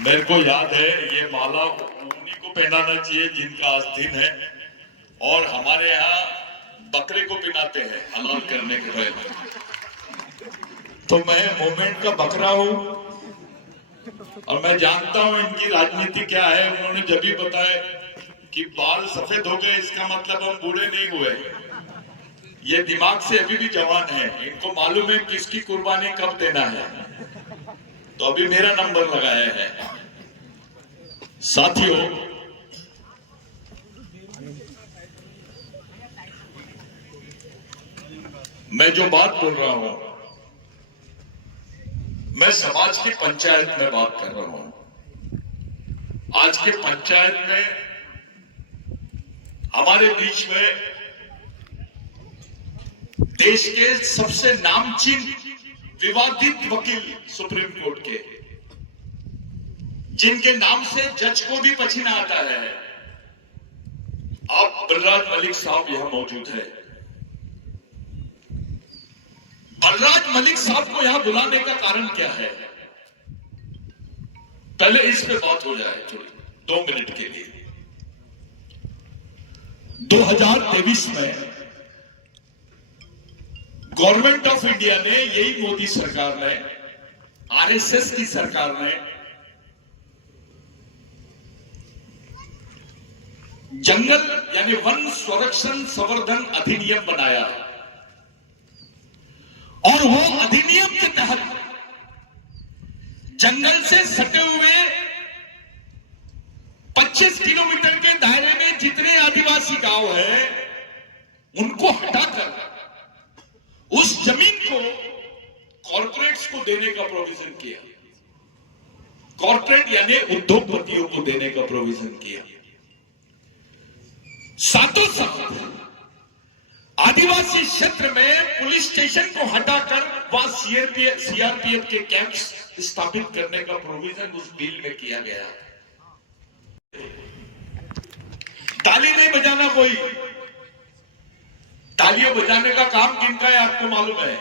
मेरे को याद है ये माला उन्हीं को पहनाना चाहिए जिनका आज दिन है, और हमारे यहाँ बकरे को पहनाते हैं हलाल करने के पहले। तो मैं मोमेंट का बकरा हूँ और मैं जानता हूँ इनकी राजनीति क्या है। उन्होंने जब भी बताया कि बाल सफेद हो गए इसका मतलब हम बूढ़े नहीं हुए। ये दिमाग से अभी भी जवान है, इनको मालूम है किसकी कुर्बानी कब देना है, तो अभी मेरा नंबर लगाया है। साथियों, मैं जो बात बोल रहा हूं, मैं समाज की पंचायत में बात कर रहा हूं। आज के पंचायत में हमारे बीच में देश के सबसे नामचीन विवादित वकील सुप्रीम कोर्ट के, जिनके नाम से जज को भी पसीना आता है, आप बलराज मलिक साहब यहां मौजूद है। बलराज मलिक साहब को यहां बुलाने का कारण क्या है, पहले इस पे बात हो जाए थोड़ी 2 मिनट के लिए। 2023 में गवर्नमेंट ऑफ इंडिया ने, यही मोदी सरकार ने, आरएसएस की सरकार ने जंगल यानी वन संरक्षण संवर्धन अधिनियम बनाया, और वो अधिनियम के तहत जंगल से सटे हुए 25 किलोमीटर के दायरे में जितने आदिवासी गांव हैं, उनको हटाकर उस जमीन को कॉर्पोरेट्स को देने का प्रोविजन किया। कॉर्पोरेट यानी उद्योगपतियों को देने का प्रोविजन किया। साथों साथ आदिवासी क्षेत्र में पुलिस स्टेशन को हटाकर वहां सीआरपीएफ के कैंप्स स्थापित करने का प्रोविजन उस बिल में किया गया। ताली नहीं बजाना कोई, तालियां बजाने का काम किनका है आपको मालूम है?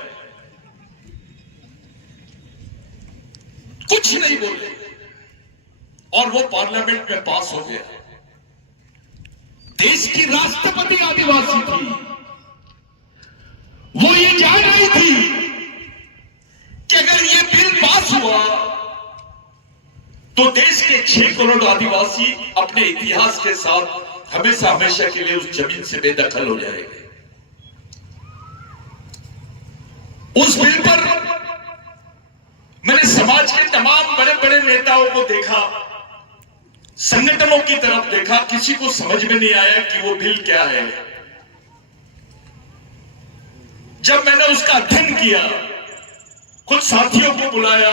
कुछ नहीं बोले और वो पार्लियामेंट में पास हो गया। देश की राष्ट्रपति आदिवासी थी, वो ये जान रही थी कि अगर ये बिल पास हुआ तो देश के 6 करोड़ आदिवासी अपने इतिहास के साथ हमेशा हमेशा के लिए उस जमीन से बेदखल हो जाएंगे। उस बिल पर मैंने समाज के तमाम बड़े बड़े नेताओं को देखा, संगठनों की तरफ देखा, किसी को समझ में नहीं आया कि वो बिल क्या है। जब मैंने उसका अध्ययन किया, कुछ साथियों को बुलाया,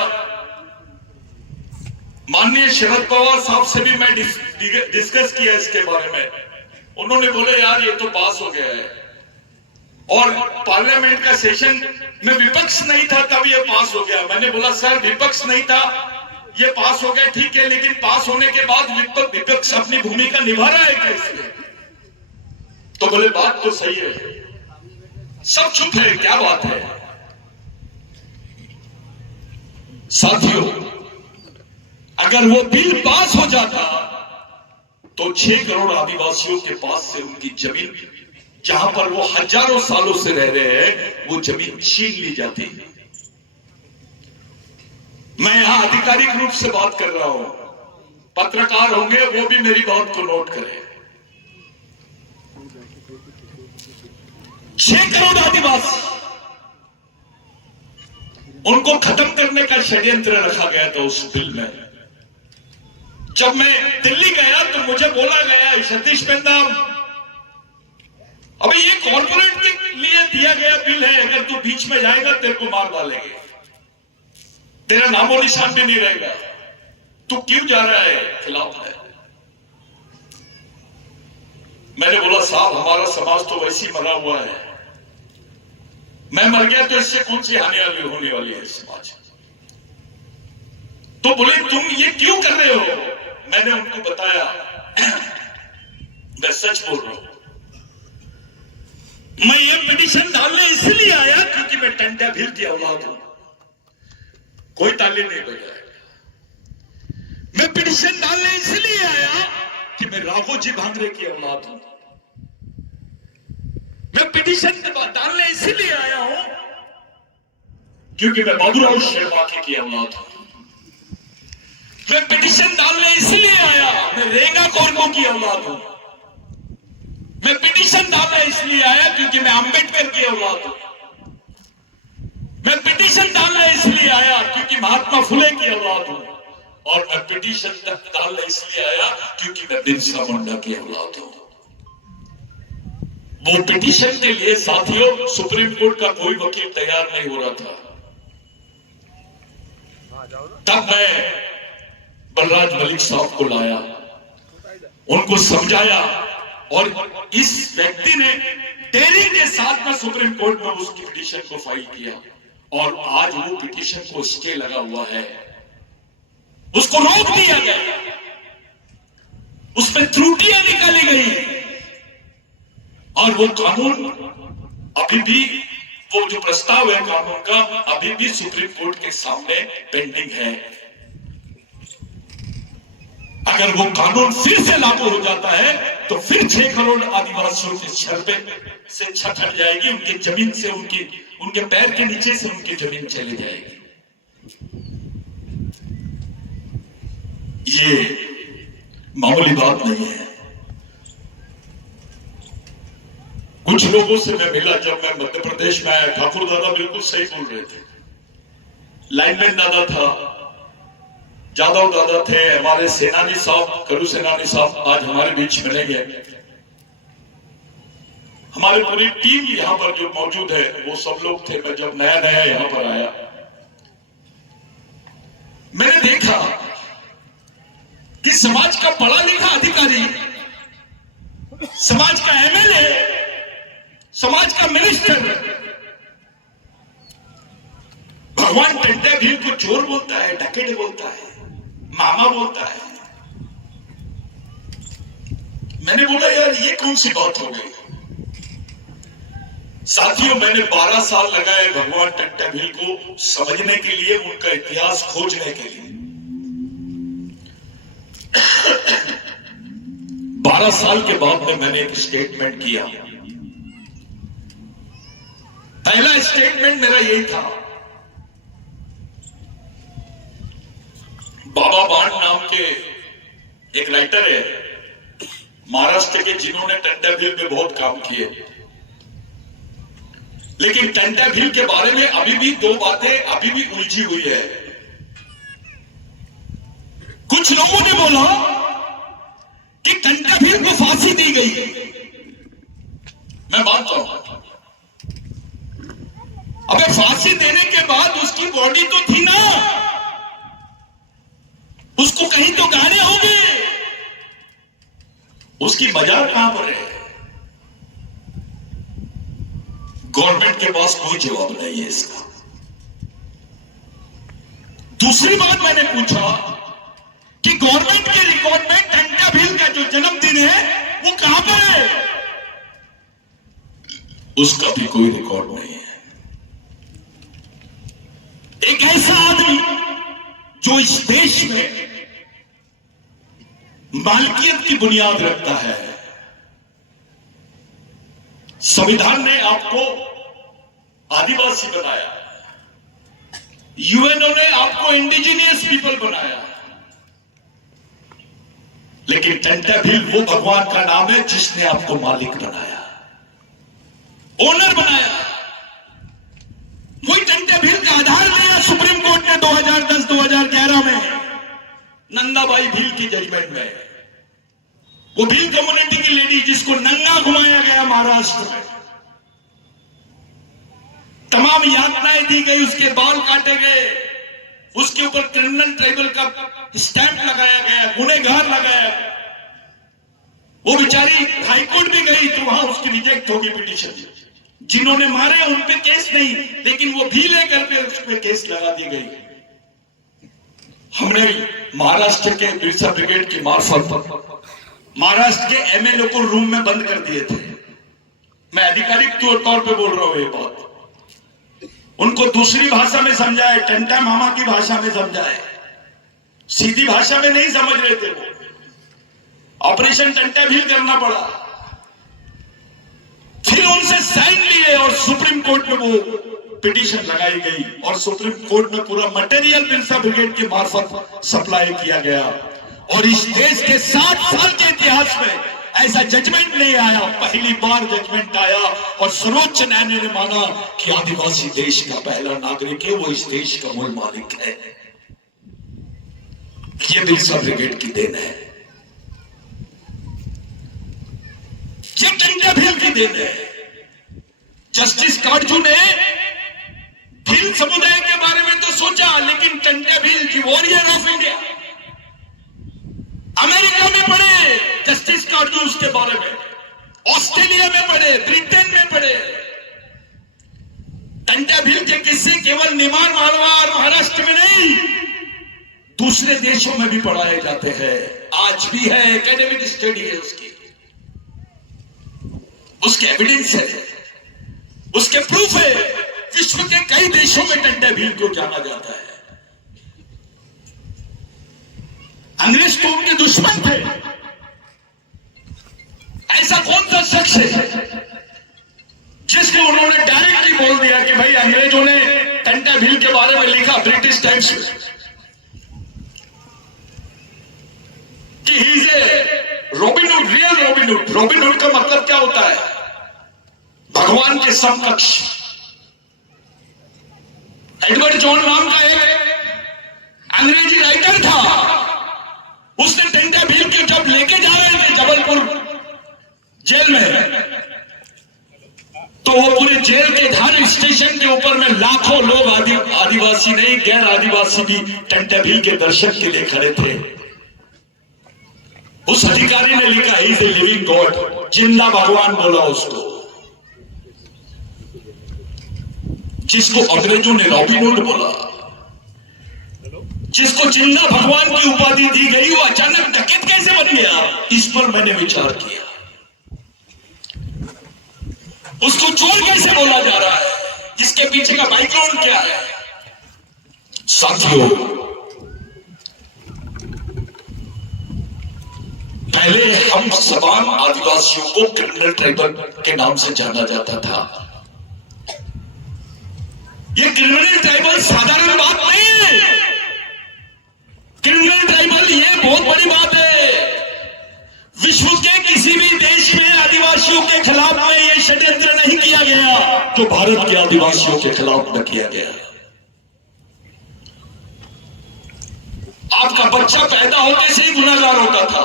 माननीय शरद पवार साहब से भी मैं डिस्कस किया इसके बारे में। उन्होंने बोले यार ये तो पास हो गया है, और पार्लियामेंट का सेशन में विपक्ष नहीं था तब ये पास हो गया। मैंने बोला सर विपक्ष नहीं था, ये पास हो गया ठीक है, लेकिन पास होने के बाद विपक्ष अपनी भूमिका निभा रहा है कैसे? तो बोले बात तो सही है। सब चुप है, क्या बात है? साथियों, अगर वो बिल पास हो जाता तो 6 करोड़ आदिवासियों के पास से उनकी जमीन, जहां पर वो हजारों सालों से रह रहे हैं, वो जमीन छीन ली जाती। मैं यहां आधिकारिक रूप से बात कर रहा हूं, पत्रकार होंगे वो भी मेरी बात को नोट करें। 6 करोड़ आदिवासी, उनको खत्म करने का षड्यंत्र रखा गया था उस बिल में। जब मैं दिल्ली गया तो मुझे बोला गया सतीश पेंदा, अबे ये कॉर्पोरेट के लिए दिया गया बिल है, अगर तू बीच में जाएगा तेरे को मार डालेंगे, तेरा नामो निशान भी नहीं रहेगा, तू क्यों जा रहा है, खिलाफ है। मैंने बोला साहब हमारा समाज तो वैसे ही मरा हुआ है, मैं मर गया तो इससे कौन सी हानि होने वाली है समाज। तो बोले तुम ये क्यों कर रहे हो? मैंने उनको बताया मैं सच बोल रहा हूं, मैं ये पिटीशन डालने इसलिए आया क्योंकि मैं टंटा भील की औलाद हूं। कोई ताली नहीं बजाएगा। पिटीशन डालने इसलिए आया कि मैं राघोजी भांगरे की औलाद हूं। मैं पिटीशन डालने इसलिए आया हूं क्योंकि मैं बाबूराव शेरवाके की औलाद हूं। मैं पिटीशन डालने इसलिए आया, मैं रेंगा कोरको की औलाद हूं। मैं पिटीशन डालने इसलिए आया क्योंकि मैं अंबेडकर की औलाद हूं। मैं पिटीशन डालने इसलिए आया क्योंकि महात्मा फुले की औलाद हूं। और मैं पिटीशन डालने इसलिए आया क्योंकि मैं बिरसा मुंडा की औलाद हूं। वो पिटीशन के लिए साथियों सुप्रीम कोर्ट का कोई वकील तैयार नहीं हो रहा था। तब मैं बलराज मलिक साहब को लाया, उनको समझाया और इस व्यक्ति ने डेयरिंग के साथ में सुप्रीम कोर्ट में उसकी पिटीशन को फाइल किया और आज वो पिटीशन को स्टे लगा हुआ है, उसको रोक दिया गया, उसमें त्रुटियां निकाली गई और वो कानून अभी भी, वो जो प्रस्ताव है कानून का अभी भी सुप्रीम कोर्ट के सामने पेंडिंग है। अगर वो कानून फिर से लागू हो जाता है तो फिर 6 करोड़ आदिवासियों के छत से छत हट जाएगी, उनके जमीन से, उनके पैर के नीचे से उनकी जमीन चली जाएगी। ये मामूली बात नहीं है। कुछ लोगों से मैं मिला जब मैं मध्य प्रदेश में आया, ठाकुर दादा बिल्कुल सही बोल रहे थे, लाइनमैन दादा था, जादव दादा थे, हमारे सेनानी साहब, करू सेनानी साहब आज हमारे बीच में नहीं गए। हमारी पूरी टीम यहां पर जो मौजूद है वो सब लोग थे। मैं जब नया नया यहां पर आया, मैंने देखा कि समाज का पढ़ा लिखा अधिकारी, समाज का एमएलए, समाज का मिनिस्टर भगवान टंडा भील को चोर बोलता है, डकैत बोलता है, मामा बोलता है। मैंने बोला यार ये कौन सी बात हो गई। साथियों मैंने 12 साल लगाए भगवान टंडा भील को समझने के लिए, उनका इतिहास खोजने के लिए। 12 साल के बाद में मैंने एक स्टेटमेंट किया। पहला स्टेटमेंट मेरा यही था, बाबा बाण नाम के एक राइटर है महाराष्ट्र के, जिन्होंने टंडा भील में बहुत काम किए, लेकिन टंडा भील के बारे में अभी भी 2 बातें अभी भी उलझी हुई है। कुछ लोगों ने बोला कि टंडा भील को फांसी दी गई। मैं मानता हूं, अबे फांसी देने के बाद उसकी बॉडी तो थी ना, उसको कहीं तो गाने होंगे, उसकी मजार कहां पर है? गवर्नमेंट के पास कोई जवाब नहीं है इसका। दूसरी बात मैंने पूछा कि गवर्नमेंट के रिकॉर्ड में टंडा भील का जो जन्मदिन है वो कहां पर है? उसका भी कोई रिकॉर्ड नहीं है। एक ऐसा आदमी जो इस देश में मालकियत की बुनियाद रखता है। संविधान ने आपको आदिवासी बनाया, यूएनओ ने आपको इंडिजिनियस पीपल बनाया, लेकिन टंडा भील वो भगवान का नाम है जिसने आपको मालिक बनाया, ओनर बनाया। वही टंडा भील का आधार लिया सुप्रीम कोर्ट ने 2010-2011 में नंदाबाई भील की जजमेंट में। वो भील कम्युनिटी की लेडी जिसको नंगा घुमाया गया महाराष्ट्र में, तमाम यातनाएं दी गई, उसके बाल काटे गए, उसके ऊपर क्रिमिनल ट्राइबल का स्टैंप लगाया गया, गुनहगार लगाया गया। वो बेचारी हाईकोर्ट भी गई तो वहां उसकी रिजेक्ट होगी पिटीशन। जिन्होंने मारे उन पे केस नहीं, लेकिन वो भी लेकर के उस पे केस लगा दी गई। हमने महाराष्ट्र के बिरसा ब्रिगेड की मार्फत महाराष्ट्र के एमएलए को रूम में बंद कर दिए थे। मैं आधिकारिक तौर पे बोल रहा हूं ये बात। उनको दूसरी भाषा में समझाए, टंटा मामा की भाषा में समझाए, सीधी भाषा में नहीं समझ रहे थे वो। ऑपरेशन टंटा भील करना पड़ा, फिर उनसे साइन लिए और सुप्रीम कोर्ट में वो पिटीशन लगाई गई और सुप्रीम कोर्ट में पूरा मटेरियल बिरसा ब्रिगेड के मार्फत सप्लाई किया गया। और इस देश के 60 साल के इतिहास में ऐसा जजमेंट नहीं आया, पहली बार जजमेंट आया और सर्वोच्च न्यायालय ने माना कि आदिवासी देश का पहला नागरिक है, वो इस देश का मूल मालिक है। ये बिरसा ब्रिगेड की देन है, ये टंटा भील की देन है। जस्टिस काटजू ने भील समुदाय के बारे में तो सोचा, लेकिन टंटा भील की वॉरियर ऑफ इंडिया अमेरिका में पढ़े जस्टिस काटजू उसके बारे में, ऑस्ट्रेलिया में पढ़े, ब्रिटेन में पढ़े। टंटा भील के किस्से केवल निमाड़ मालवा और महाराष्ट्र में नहीं, दूसरे देशों में भी पढ़ाए जाते हैं। आज भी है, एकेडमिक स्टडी है उसकी, उसके एविडेंस है, उसके प्रूफ है। विश्व के कई देशों में टंटा भील को जाना जाता है। अंग्रेज तो उनके दुश्मन थे। ऐसा कौन सा शख्स है जिसको उन्होंने डायरेक्टली बोल दिया कि भाई अंग्रेजों ने टंटा भील के बारे में लिखा ब्रिटिश टाइम्स में कि he is a Robin Hood, real Robin Hood. Robin Hood का मतलब क्या होता है? भगवान के समकक्ष। एडवर्ड जॉन नाम का एक अंग्रेजी राइटर था, उसने टंटा भील को जब लेके जा रहे थे जबलपुर जेल में, तो वो पूरे जेल के धार स्टेशन के ऊपर में लाखों लोग, आदिवासी नहीं गैर आदिवासी भी टंटा भील के दर्शन के लिए खड़े थे। उस अधिकारी ने लिखा ही इज ए लिविंग गॉड, जिंदा भगवान बोला उसको, जिसको अंग्रेजों ने रॉबिनहुड बोला, जिसको जिंदा भगवान की उपाधि दी गई, वो अचानक डकैत कैसे बन गया? इस पर मैंने विचार किया। उसको चोर कैसे बोला जा रहा है? इसके पीछे का बैकग्राउंड क्या है? साथियों, पहले हम सबान आदिवासियों को क्रिमिनल ट्राइबल के नाम से जाना जाता था। ये क्रिमिनल ट्राइबल साधारण बात नहीं है। क्रिमिनल ट्राइबल ये बहुत बड़ी बात है। विश्व के किसी भी देश में आदिवासियों के खिलाफ में ये षड्यंत्र नहीं किया गया जो भारत के आदिवासियों के खिलाफ में किया गया। आपका बच्चा पैदा होने से ही गुनाहगार होता था।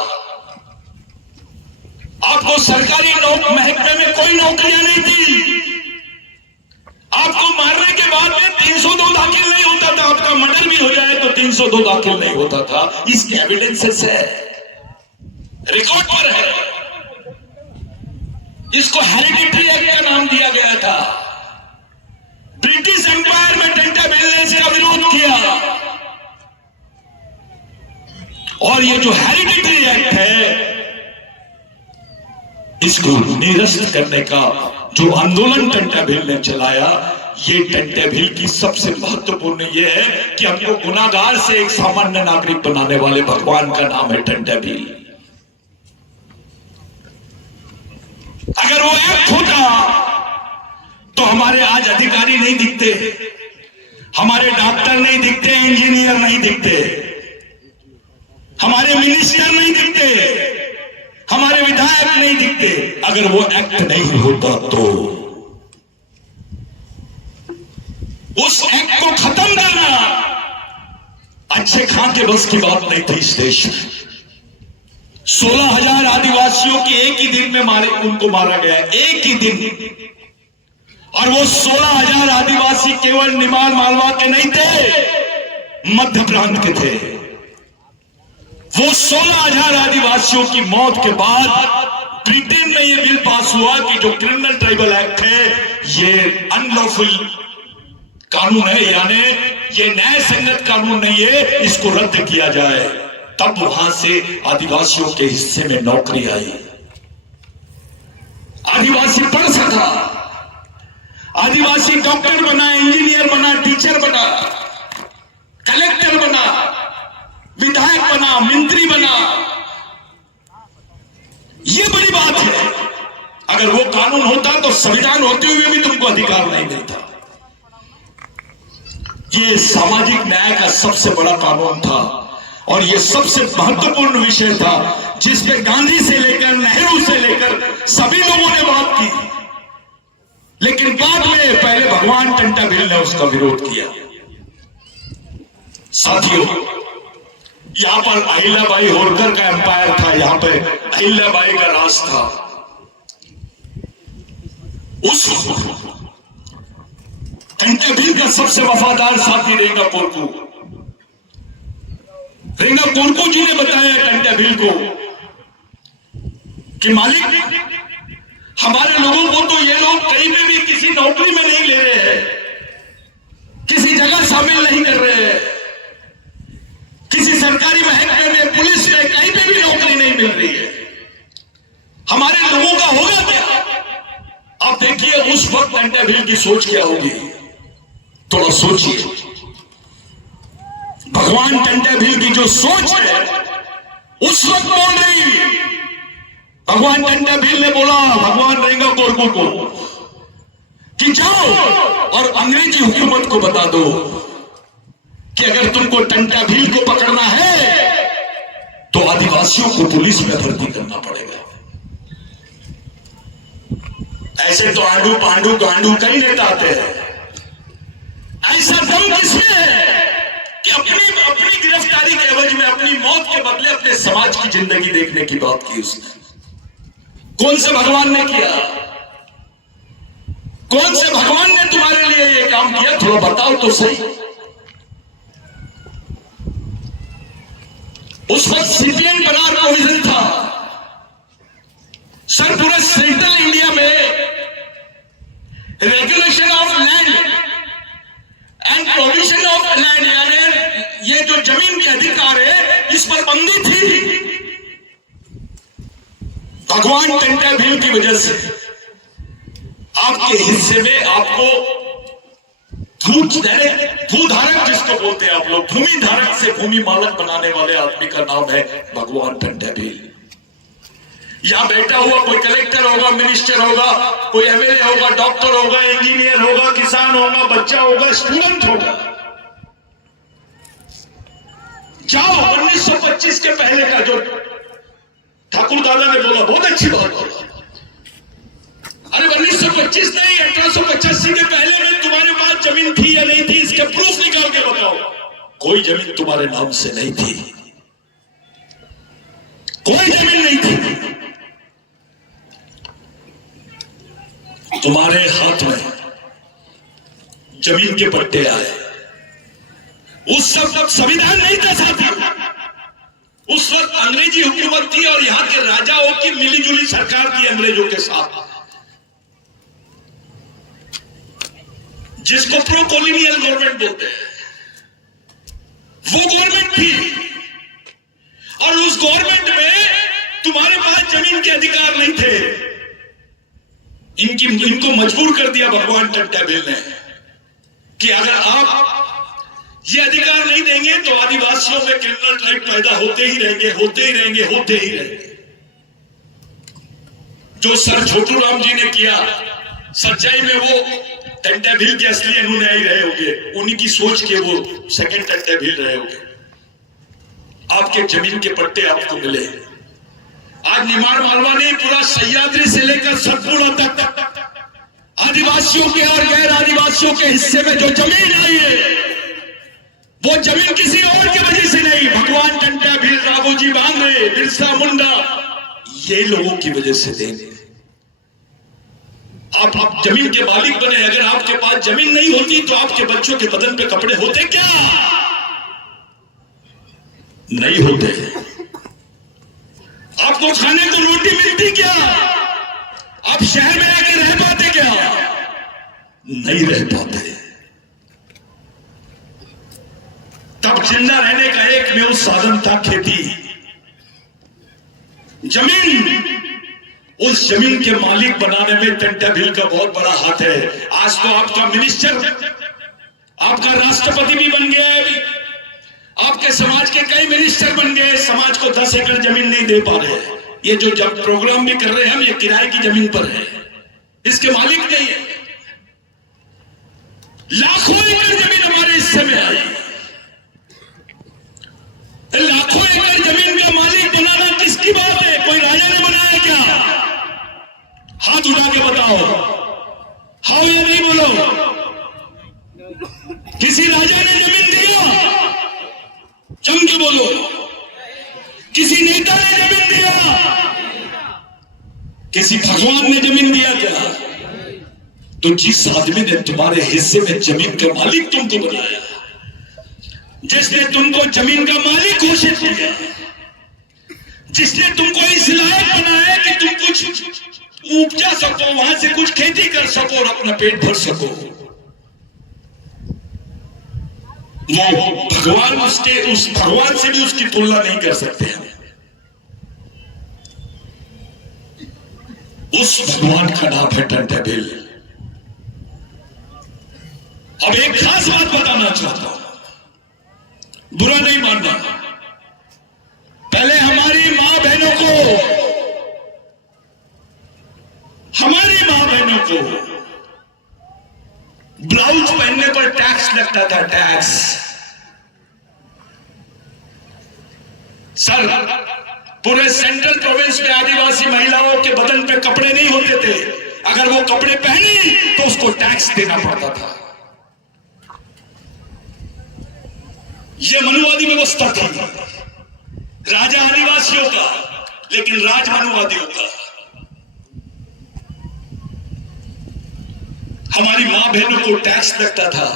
आपको सरकारी महकमे में कोई नौकरियां नहीं थी। आपको मारने के बाद में 302 दाखिल नहीं होता था। आपका मर्डर भी हो जाए तो 302 दाखिल नहीं होता था। इसके एविडेंसेस है, रिकॉर्ड पर है। इसको हेरिडिटरी एक्ट का नाम दिया गया था। ब्रिटिश एम्पायर में टंटा भील ने इसका विरोध किया और ये जो हेरिडिटरी एक्ट है, इसको निरस्त करने का जो आंदोलन टंटा भील ने चलाया, ये टंटा भील की सबसे महत्वपूर्ण ये है कि हमको गुनाहगार से एक सामान्य नागरिक बनाने वाले भगवान का नाम है टंटा भील। अगर वो एक्ट होता तो हमारे आज अधिकारी नहीं दिखते, हमारे डॉक्टर नहीं दिखते, इंजीनियर नहीं दिखते, हमारे मिनिस्टर नहीं दिखते, हमारे विधायक नहीं दिखते। अगर वो एक्ट नहीं होता तो उस एक्ट को खत्म करना अच्छे खां के बस की बात नहीं थी। इस देश में 16,000 आदिवासियों की एक ही दिन में उनको मारा गया, एक ही दिन। और वो 16,000 आदिवासी केवल निमाड़ मालवा के नहीं थे, मध्य प्रांत के थे। वो 16,000 आदिवासियों की मौत के बाद ब्रिटेन में ये बिल पास हुआ कि जो क्रिमिनल ट्राइबल एक्ट है, ये अनलॉफुल कानून है, यानी ये न्याय संगत कानून नहीं है, इसको रद्द किया जाए। तब वहां से आदिवासियों के हिस्से में नौकरी आई, आदिवासी पढ़ सका, आदिवासी डॉक्टर बना, इंजीनियर बना, टीचर बना, कलेक्टर बना, विधायक बना, मंत्री बना, ये बड़ी बात है। अगर वो कानून होता तो संविधान होते हुए भी तुमको अधिकार नहीं मिलता। ये सामाजिक न्याय का सबसे बड़ा कानून था और ये सबसे महत्वपूर्ण विषय था जिस पे गांधी से लेकर नेहरू से लेकर सभी लोगों ने बात की। लेकिन बाद में पहले भगवान टंटा भील ने उसका विरोध किया। साथियों, यहां पर अहिल्याबाई होलकर का एम्पायर था, यहां पे अहिल्याबाई का राज था। उस टंटा भील का सबसे वफादार साथी रेंगा कोरकू। रेंगा कोरकू जी ने बताया टंटा भील को कि मालिक, हमारे लोगों को तो ये लोग कहीं पे भी किसी नौकरी में नहीं ले रहे हैं, किसी जगह शामिल नहीं कर रहे हैं, किसी सरकारी महकमे में, पुलिस में, कहीं पे भी नौकरी नहीं मिल रही है। हमारे लोगों का होगा क्या? आप देखिए उस वक्त टंटा भील की सोच क्या होगी, थोड़ा सोचिए। भगवान टंटा भील की जो सोच है उस वक्त बोल रही, भगवान टंटा भील ने बोला भगवान रेंगा कोरकू को कि जाओ और अंग्रेजी हुकूमत को बता दो कि अगर तुमको टंटा भील को पकड़ना है तो आदिवासियों को पुलिस में भर्ती करना पड़ेगा। ऐसे तो आंडू पांडू गांडू कई नेता आते हैं, ऐसा दम किसमें है कि अपनी गिरफ्तारी के एवज में, अपनी मौत के बदले अपने समाज की जिंदगी देखने की बात की उसने। कौन से भगवान ने किया? कौन से भगवान ने तुम्हारे लिए ये काम किया? थोड़ा बताओ तो सही। उस वक्त सीपीएम बनार प्रोविजन था सर, पूरे सेंट्रल इंडिया में regulation of land and provision of land, यानी ये जो जमीन के अधिकार है इस पर बंदी थी। भगवान टंटा भील की वजह से आपके हिस्से में आपको भूधारक जिसको बोलते हैं आप लोग, भूमि धारक से भूमि मालक बनाने वाले आदमी का नाम है भगवान टंटा भील। यहां बैठा हुआ कोई कलेक्टर होगा, मिनिस्टर होगा, कोई एमएलए होगा, डॉक्टर होगा, इंजीनियर होगा, किसान होगा, बच्चा होगा, स्टूडेंट होगा। जाओ 1925 के पहले का जो ठाकुर दादा ने बोला, बहुत अच्छी बात बोला। अरे 1925 नहीं, 1885 के पहले में तुम्हारे पास जमीन थी या नहीं थी, इसके प्रूफ निकाल के बताओ। कोई जमीन तुम्हारे नाम से नहीं थी, कोई जमीन नहीं थी। तुम्हारे हाथ में जमीन के पट्टे आए। उस वक्त संविधान नहीं था साथी, उस वक्त अंग्रेजी हुकूमत थी और यहां के राजाओं की मिलीजुली सरकार थी अंग्रेजों के साथ, जिसको प्रो कॉलोनियल गवर्नमेंट बोलते हैं, वो गवर्नमेंट थी। और उस गवर्नमेंट में तुम्हारे पास जमीन के अधिकार नहीं थे। इनको मजबूर कर दिया भगवान टंटा भील ने कि अगर आप ये अधिकार नहीं देंगे तो आदिवासियों में क्रिमिनल ट्रैक पैदा होते ही रहेंगे, होते ही रहेंगे, होते ही रहेंगे। जो सर छोटू राम जी ने किया, सच्चाई में वो टंटा भील के असली अनुयायी रहे होंगे, उन्हीं की सोच के वो सेकंड टंटा भील रहे होंगे। आपके जमीन के पट्टे आपको मिले। आज निमाड़ मालवा ने पूरा सह्याद्री से लेकर सतपुड़ा तक आदिवासियों के और गैर आदिवासियों के हिस्से में जो जमीन आई है, वो जमीन किसी और की वजह से नहीं, भगवान टंटा भील, राघोजी भांगरे, बिरसा मुंडा, ये लोगों की वजह से देंगे। आप जमीन के मालिक बने। अगर आपके पास जमीन नहीं होती तो आपके बच्चों के बदन पे कपड़े होते क्या? नहीं होते। आपको खाने को रोटी मिलती क्या? आप शहर में आके रह पाते क्या? नहीं रह पाते। तब जिंदा रहने का एकमेव साधन था खेती। जमीन, उस जमीन के मालिक बनाने में टंटा भील का बहुत बड़ा हाथ है। आज तो आपका मिनिस्टर, आपका राष्ट्रपति भी बन गया है। अभी आपके समाज के कई मिनिस्टर मिनिस्टर बन गए, समाज को 10 एकड़ जमीन नहीं दे पा रहे हैं। ये जो जब प्रोग्राम भी कर रहे हैं हम, ये किराए की जमीन पर है, इसके मालिक नहीं है। लाखों एकड़ जमीन हमारे हिस्से में आई, लाखों एकड़ जमीन का मालिक बनाना किसकी बात है? कोई राजा ने बनाया क्या? हाथ उठा के बताओ, हाँ या नहीं बोलो। किसी राजा ने जमीन दिया? जम के बोलो। किसी नेता ने जमीन दिया? किसी भगवान ने जमीन दिया क्या? तो जिस आदमी ने तुम्हारे हिस्से में जमीन का मालिक तुमको बनाया, जिसने तुमको जमीन का मालिक घोषित किया, जिसने तुमको इस लायक बनाया कि तुम कुछ उपजा सको, वहां से कुछ खेती कर सको और अपना पेट भर सको, वो भगवान, उस भगवान से भी उसकी तुलना नहीं कर सकते हम। उस भगवान का नाम है टंटेबिल। अब एक खास बात बताना चाहता हूं, बुरा नहीं मानना। पहले हमारी मां बहनों को ब्लाउज पहनने पर टैक्स लगता था, टैक्स। सर, पूरे सेंट्रल प्रोविंस में आदिवासी महिलाओं के बदन पे कपड़े नहीं होते थे, अगर वो कपड़े पहनी तो उसको टैक्स देना पड़ता था। ये मनुवादी व्यवस्था थी, राजा आदिवासियों का लेकिन राज मनुवादियों का। हमारी मां बहनों को टैक्स लगता था,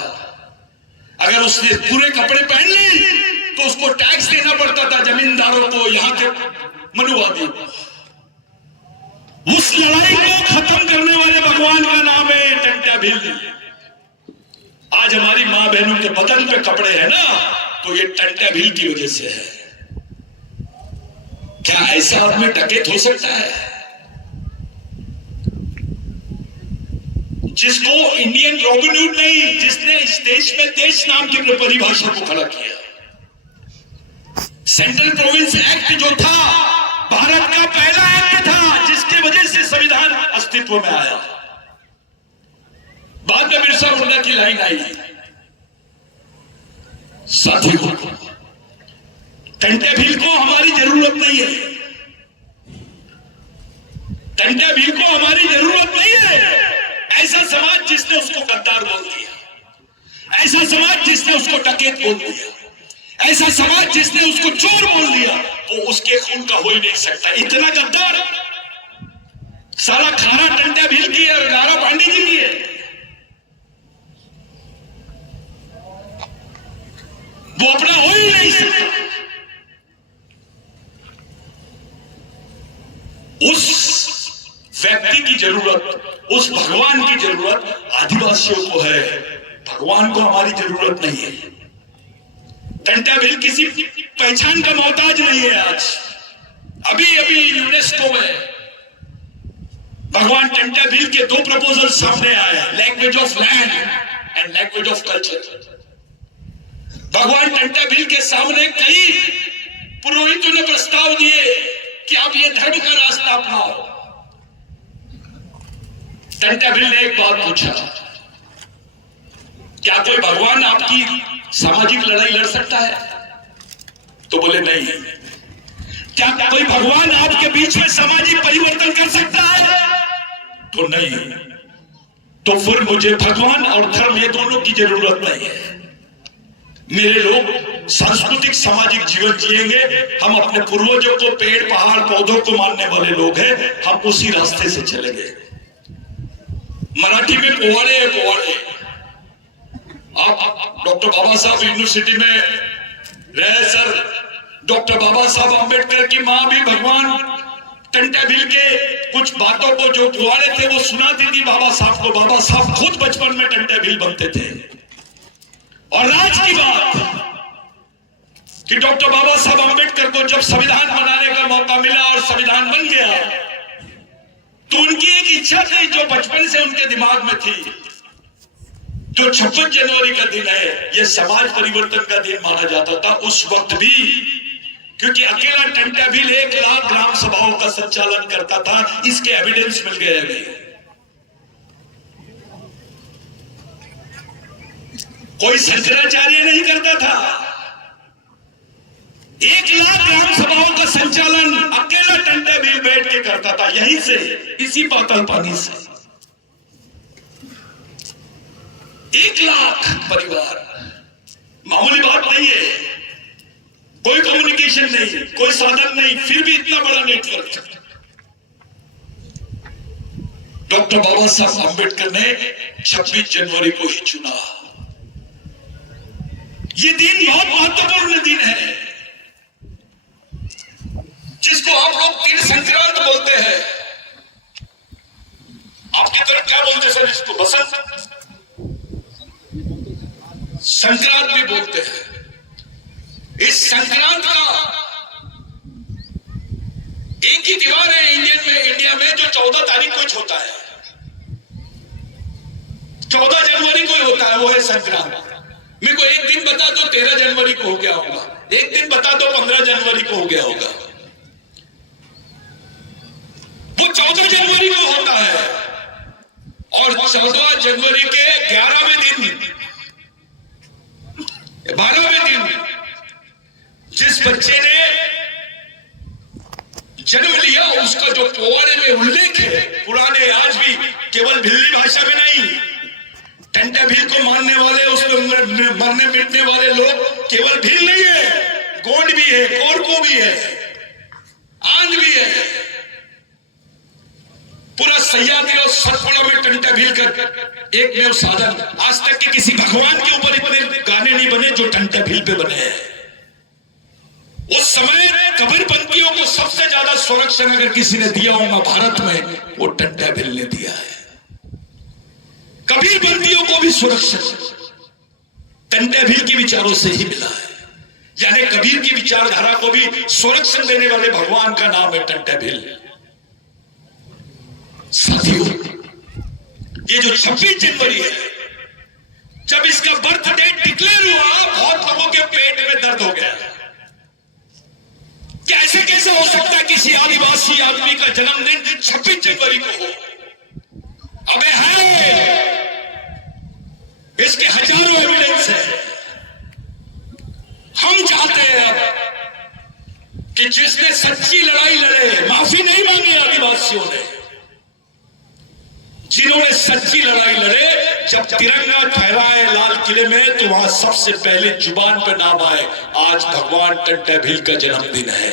अगर उसने पूरे कपड़े पहन लिए तो उसको टैक्स देना पड़ता था जमींदारों को, यहां के मनुवादी। उस लड़ाई को खत्म करने वाले भगवान का नाम है टंटेबिल। आज हमारी मां बहनों के बदन पे कपड़े हैं ना, तो ये टंटेबिल की वजह से है। क्या ऐसा आदमी डकैत हो सकता है जिसको इंडियन रॉबिन हुड नहीं, जिसने इस देश में देश नाम की परिभाषा को खड़ा किया? सेंट्रल प्रोविंस एक्ट जो था भारत का पहला एक्ट था जिसकी वजह से संविधान अस्तित्व में आया। बाद में बिरसा मुंडा की लाइन आई। साथियों, टंटेबिल को हमारी जरूरत नहीं है, टंटेबिल को हमारी जरूरत नहीं है। ऐसा समाज जिसने उसको गद्दार बोल दिया, ऐसा समाज जिसने उसको डकैत बोल दिया, ऐसा समाज जिसने उसको चोर बोल दिया, वो उसके खून का हो ही नहीं सकता। इतना गद्दार सारा खाना टंटेबिल की है और गारा पांडे जी की है। वो अपना हो ही नहीं सकता। उस व्यक्ति की जरूरत, उस भगवान की जरूरत आदिवासियों को है, भगवान को हमारी जरूरत नहीं है। टंटेबिल किसी पहचान का मोहताज नहीं है। आज अभी अभी यूनेस्को में भगवान टंटेबिल के 2 प्रपोजल सामने आए, language of land and language of culture. भगवान टंटेबिल के सामने कई पुरोहितों ने प्रस्ताव दिए कि आप ये धर्म का रास्ता अपनाओ। टंटेबिल ने एक बात पूछा, क्या कोई भगवान आपकी सामाजिक लड़ाई लड़ सकता है? तो बोले नहीं। क्या कोई भगवान आपके बीच में सामाजिक परिवर्तन कर सकता है? तो नहीं। तो फिर मुझे भगवान और धर्म ये दोनों की जरूरत नहीं है। मेरे लोग सांस्कृतिक सामाजिक जीवन जिएंगे। हम अपने पूर्वजों को, पेड़ पहाड़ पौधों को मानने वाले लोग हैं, हम उसी रास्ते से चलेंगे। मराठी में पोवाड़े है, पोवाड़े। आप डॉक्टर बाबा साहब यूनिवर्सिटी में रहे सर, डॉक्टर बाबा साहब अंबेडकर की मां भी भगवान टंटेबिल के कुछ बातों को, जो पोवाड़े थे, वो सुनाती थी बाबा साहब को। बाबा साहब खुद बचपन में टंटेबिल बनते थे। और राज की बात कि डॉक्टर बाबा साहब अंबेडकर को जब संविधान बनाने का मौका मिला और संविधान बन गया, तो उनकी एक इच्छा थी जो बचपन से उनके दिमाग में थी, जो 26 जनवरी का दिन है, यह समाज परिवर्तन का दिन माना जाता था। उस वक्त भी क्योंकि अकेला टंटाभिल 1 लाख ग्राम सभाओं का संचालन करता था, इसके एविडेंस मिल गए अभी। कोई शंकराचार्य नहीं करता था। 1 लाख ग्राम सभाओं का संचालन अकेला टंटाभिल बैठ के करता था, यहीं से, इसी पातल पानी से। 1 लाख परिवार मामूली बात नहीं है। कोई कम्युनिकेशन नहीं, कोई साधन नहीं, फिर भी इतना बड़ा नेटवर्क। डॉक्टर बाबा साहब अम्बेडकर ने 26 जनवरी को ही चुना। ये दिन बहुत महत्वपूर्ण दिन है, जिसको आप लोग तीन संक्रांत बोलते हैं। आपकी तरफ क्या बोलते हैं सर इसको? बसंत संक्रांत भी बोलते हैं। इस संक्रांत का एक ही त्योहार है इंडिया में जो 14 तारीख को ही होता है। 14 जनवरी को ही होता है, वो है संक्रांत। मेरे को एक दिन बता दो 13 जनवरी को हो गया होगा, एक दिन बता दो 15 जनवरी को हो गया होगा। वो 14 जनवरी को होता है, और 14 जनवरी के 11वें दिन 12वें दिन जिस बच्चे ने जन्म लिया, उसका जो पोवाड़े में उल्लेख है पुराने, आज भी केवल भिल्ली भाषा में नहीं, टंटाभिल को मानने वाले, उसमें मरने मिटने वाले लोग केवल भील नहीं है, गोंड भी है, कोरको भी है, आंध भी है। पूरा सह्याद्री और सतपुड़ा में टंटाभिल कर एक में साधन। आज तक के किसी भगवान के ऊपर इतने गाने नहीं बने जो टंटाभिल पे बने हैं। उस समय कबीरपंथियों को सबसे ज्यादा संरक्षण अगर किसी ने दिया होगा भारत में, वो टंटाभिल ने दिया है। कबीरपंथियों को भी सुरक्षण टंटाभिल के विचारों से ही मिला है। यानी कबीर की विचारधारा को भी संरक्षण देने वाले भगवान का नाम है टंटाभिल। साथियों, ये जो 26 जनवरी है, जब इसका बर्थ डेट डिक्लेयर हुआ, बहुत लोगों के पेट में दर्द हो गया। क्या ऐसे कैसे हो सकता है किसी आदिवासी आदमी का जन्मदिन 26 जनवरी को हो? अबे है, इसके हजारों एविडेंस है। हम चाहते हैं अब कि जिसने सच्ची लड़ाई लड़े, माफी नहीं मांगी आदिवासियों ने, जिन्होंने सच्ची लड़ाई लड़े, जब तिरंगा फहराए लाल किले में, तो वहां सबसे पहले जुबान पे नाम आए, आज भगवान टंटाभिल का जन्मदिन है।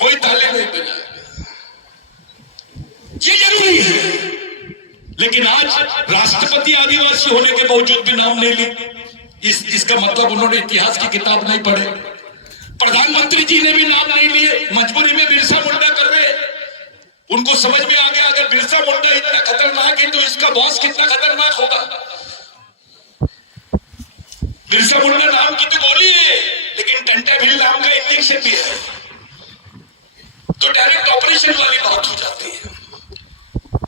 कोई ताले नहीं बजा, ये जरूरी है। लेकिन आज राष्ट्रपति आदिवासी होने के बावजूद भी नाम नहीं ली। इसका मतलब उन्होंने इतिहास की किताब नहीं पढ़े। प्रधानमंत्री जी ने भी नाम नहीं लिए, मजबूरी में बिरसा मुंडा कर रहे। उनको समझ में आ गया अगर बिरसा मुंडा इतना खतरनाक है तो इसका बॉस कितना खतरनाक होगा। बिरसा मुंडा नाम की तो गोली है, लेकिन टंटाभिल नाम का इंजेक्शन भी है, तो डायरेक्ट ऑपरेशन वाली बात हो जाती है।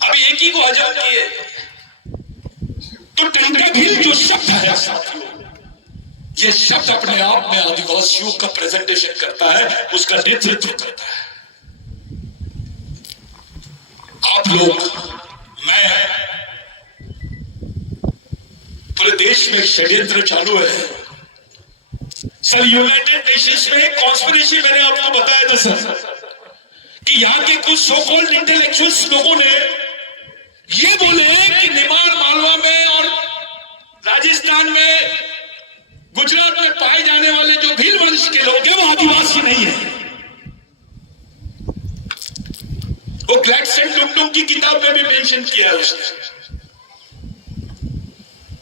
अभी एक ही को हजम किए, तो टंटाभिल जो शब्द है साथियों, ये शब्द अपने आप में आदिवासियों का प्रेजेंटेशन करता है, उसका नेतृत्व करता है। आप लोग, मैं, पूरे देश में षड्यंत्र चालू है सर। यूनाइटेड नेशंस में एक कॉन्स्पिरेसी मैंने आपको बताया था सर, कि यहां के कुछ सो कॉल्ड इंटेलेक्चुअल्स लोगों ने ये बोले कि निमाड़ मालवा में और राजस्थान में, गुजरात में पाए जाने वाले जो भील वंश के लोग हैं वो आदिवासी नहीं है। वो ग्लैडस्टोन डुगडुग की किताब में भी मेंशन किया है उसने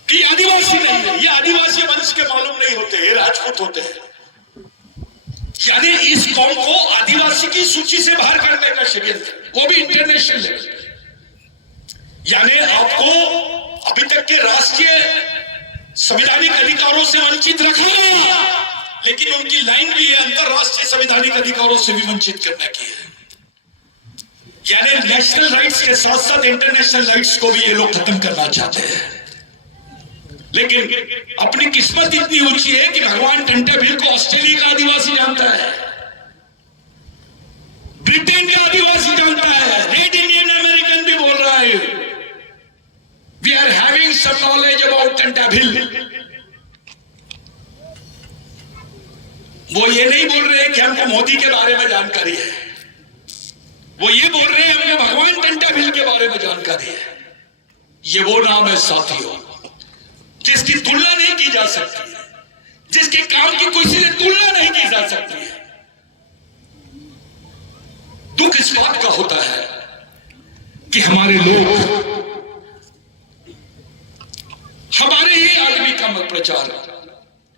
कि आदिवासी नहीं है, ये आदिवासी वंश के मालूम नहीं होते, ये राजपूत होते हैं। यानी इस कौम को आदिवासी की सूची से बाहर करने का षड्यंत्र, वो भी इंटरनेशनल लेवल। यानी आपको अभी तक के राष्ट्रीय संवैधानिक अधिकारों से वंचित रखा गया, लेकिन उनकी लाइन भी है अंतरराष्ट्रीय संवैधानिक अधिकारों से भी वंचित करने की है। यानी नेशनल राइट्स के साथ साथ इंटरनेशनल राइट्स को भी ये लोग खत्म करना चाहते हैं। लेकिन अपनी किस्मत इतनी ऊंची है कि भगवान टंटा भील को ऑस्ट्रेलिया का आदिवासी जानता है, ब्रिटेन का आदिवासी जानता है, रेड इंडियन अमेरिकन भी बोल रहा है we are having some knowledge about Tantya Bhil. वो ये नहीं बोल रहे कि हमको मोदी के बारे में जानकारी है, वो ये बोल रहे हैं हमने भगवान टंटा भील के बारे में जानकारी है। ये वो नाम है साथियों जिसकी तुलना नहीं की जा सकती, जिसके काम की किसी से तुलना नहीं की जा सकती है। दुख इस बात का होता है कि हमारे लोग हमारे ही आदमी का मत प्रचार,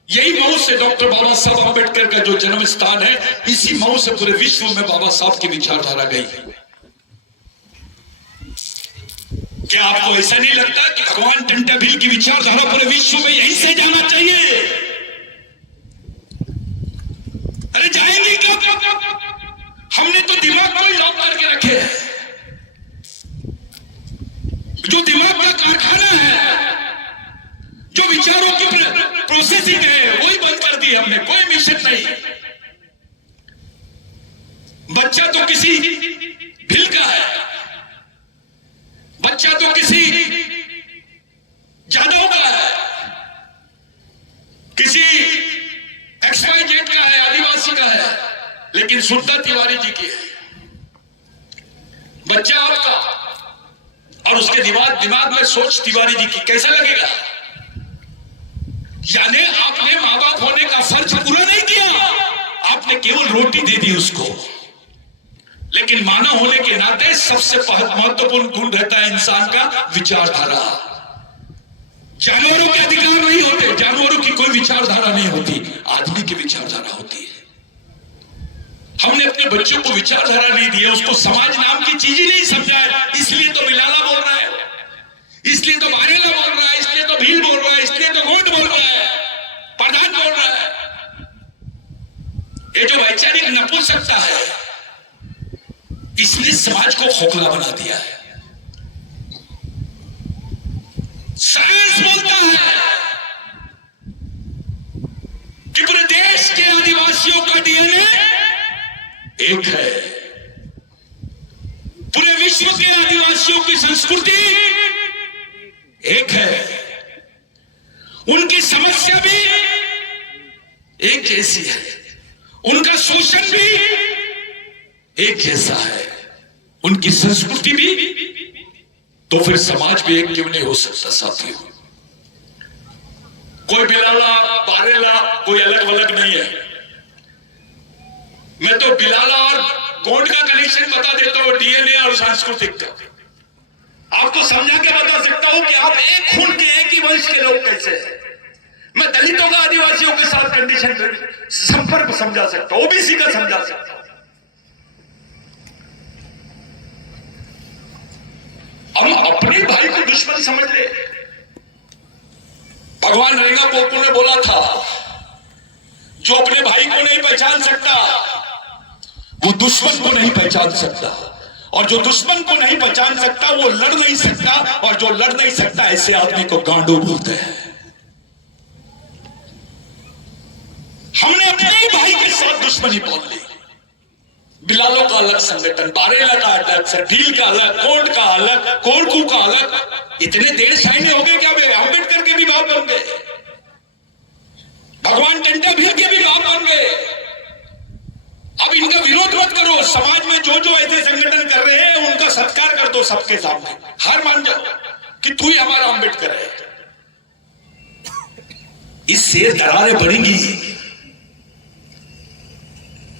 यही मऊ से डॉक्टर बाबा साहब अम्बेडकर का जो जन्म स्थान है, इसी मऊ से पूरे विश्व में बाबा साहब की विचारधारा गई। क्या आपको ऐसा नहीं लगता कि भगवान टंटा भील की विचारधारा पूरे विश्व में यहीं से जाना चाहिए? अरे जाएंगे क्या? हमने तो दिमाग को लॉक करके रखे हैं, जो दिमाग का कारखाना है, जो विचारों की प्रोसेसिंग है, वही बंद कर दी हमने। कोई मिशन नहीं। बच्चा तो किसी भील का है, बच्चा तो किसी जादव का है, किसी XYZ का है, आदिवासी का है, लेकिन सुंदर तिवारी जी की है। बच्चा आपका और उसके दिमाग में सोच तिवारी जी की, कैसा लगेगा? यानी आपने मां बाप होने का फर्ज पूरा नहीं किया, आपने केवल रोटी दे दी उसको। लेकिन मानव होने के नाते सबसे महत्वपूर्ण गुण रहता है इंसान का विचारधारा। जानवरों के अधिकार नहीं होते, जानवरों की कोई विचारधारा नहीं होती, आदमी की विचारधारा होती है। हमने अपने बच्चों को विचारधारा नहीं दी है, उसको समाज नाम की चीज ही नहीं समझाया। इसलिए तो बिलाला बोल रहा है, इसलिए तो मारेला बोल रहा है, इसलिए तो भील बोल रहा है, इसलिए तो गोंड बोल रहा है, प्रधान बोल रहा है। ये जो वैचारिक नपुंसकता है, इसने समाज को खोखला बना दिया है। साइंस बोलता है कि पूरे देश के आदिवासियों का डीएनए एक है, पूरे विश्व के आदिवासियों की संस्कृति एक है, उनकी समस्या भी एक जैसी है, उनका शोषण भी एक जैसा है, उनकी संस्कृति भी। तो फिर समाज भी एक क्यों नहीं हो सकता साथियों? कोई बिलाला बारेला कोई अलग अलग नहीं है। मैं तो बिलाला और गोंड का कनेक्शन बता देता हूं, डीएनए और सांस्कृतिक का। आपको समझा के बता सकता हूं कि आप एक खून के एक ही वंश के लोग कैसे हैं। मैं दलितों का आदिवासियों के साथ कंडीशन संपर्क समझा सकता हूं, ओबीसी का समझा सकता हूं। हम अपने भाई को दुश्मन समझ ले। भगवान रेंगा पोपू ने बोला था, जो अपने भाई को नहीं पहचान सकता वो दुश्मन को नहीं पहचान सकता, और जो दुश्मन को नहीं पहचान सकता वो लड़ नहीं सकता, और जो लड़ नहीं सकता ऐसे आदमी को गांडू बोलते हैं। हमने अपने ही भाई के साथ दुश्मनी बोल ली। बिलालों का अलग संगठन, बारेला का अलग, भील का अलग, कोंड का अलग, कोरकू का अलग। इतने देर साइने हो गए क्या? वे अम्बेडकर के भी बाप बन गए, भगवान टंटा भील के भी बाप बन गए। अब इनका विरोध मत करो। समाज में जो जो ऐसे संगठन कर रहे हैं उनका सत्कार कर दो सबके सामने। हार मान जाओ कि तू ही हमारा अम्बेडकर है। इससे दरारें बढ़ेंगी।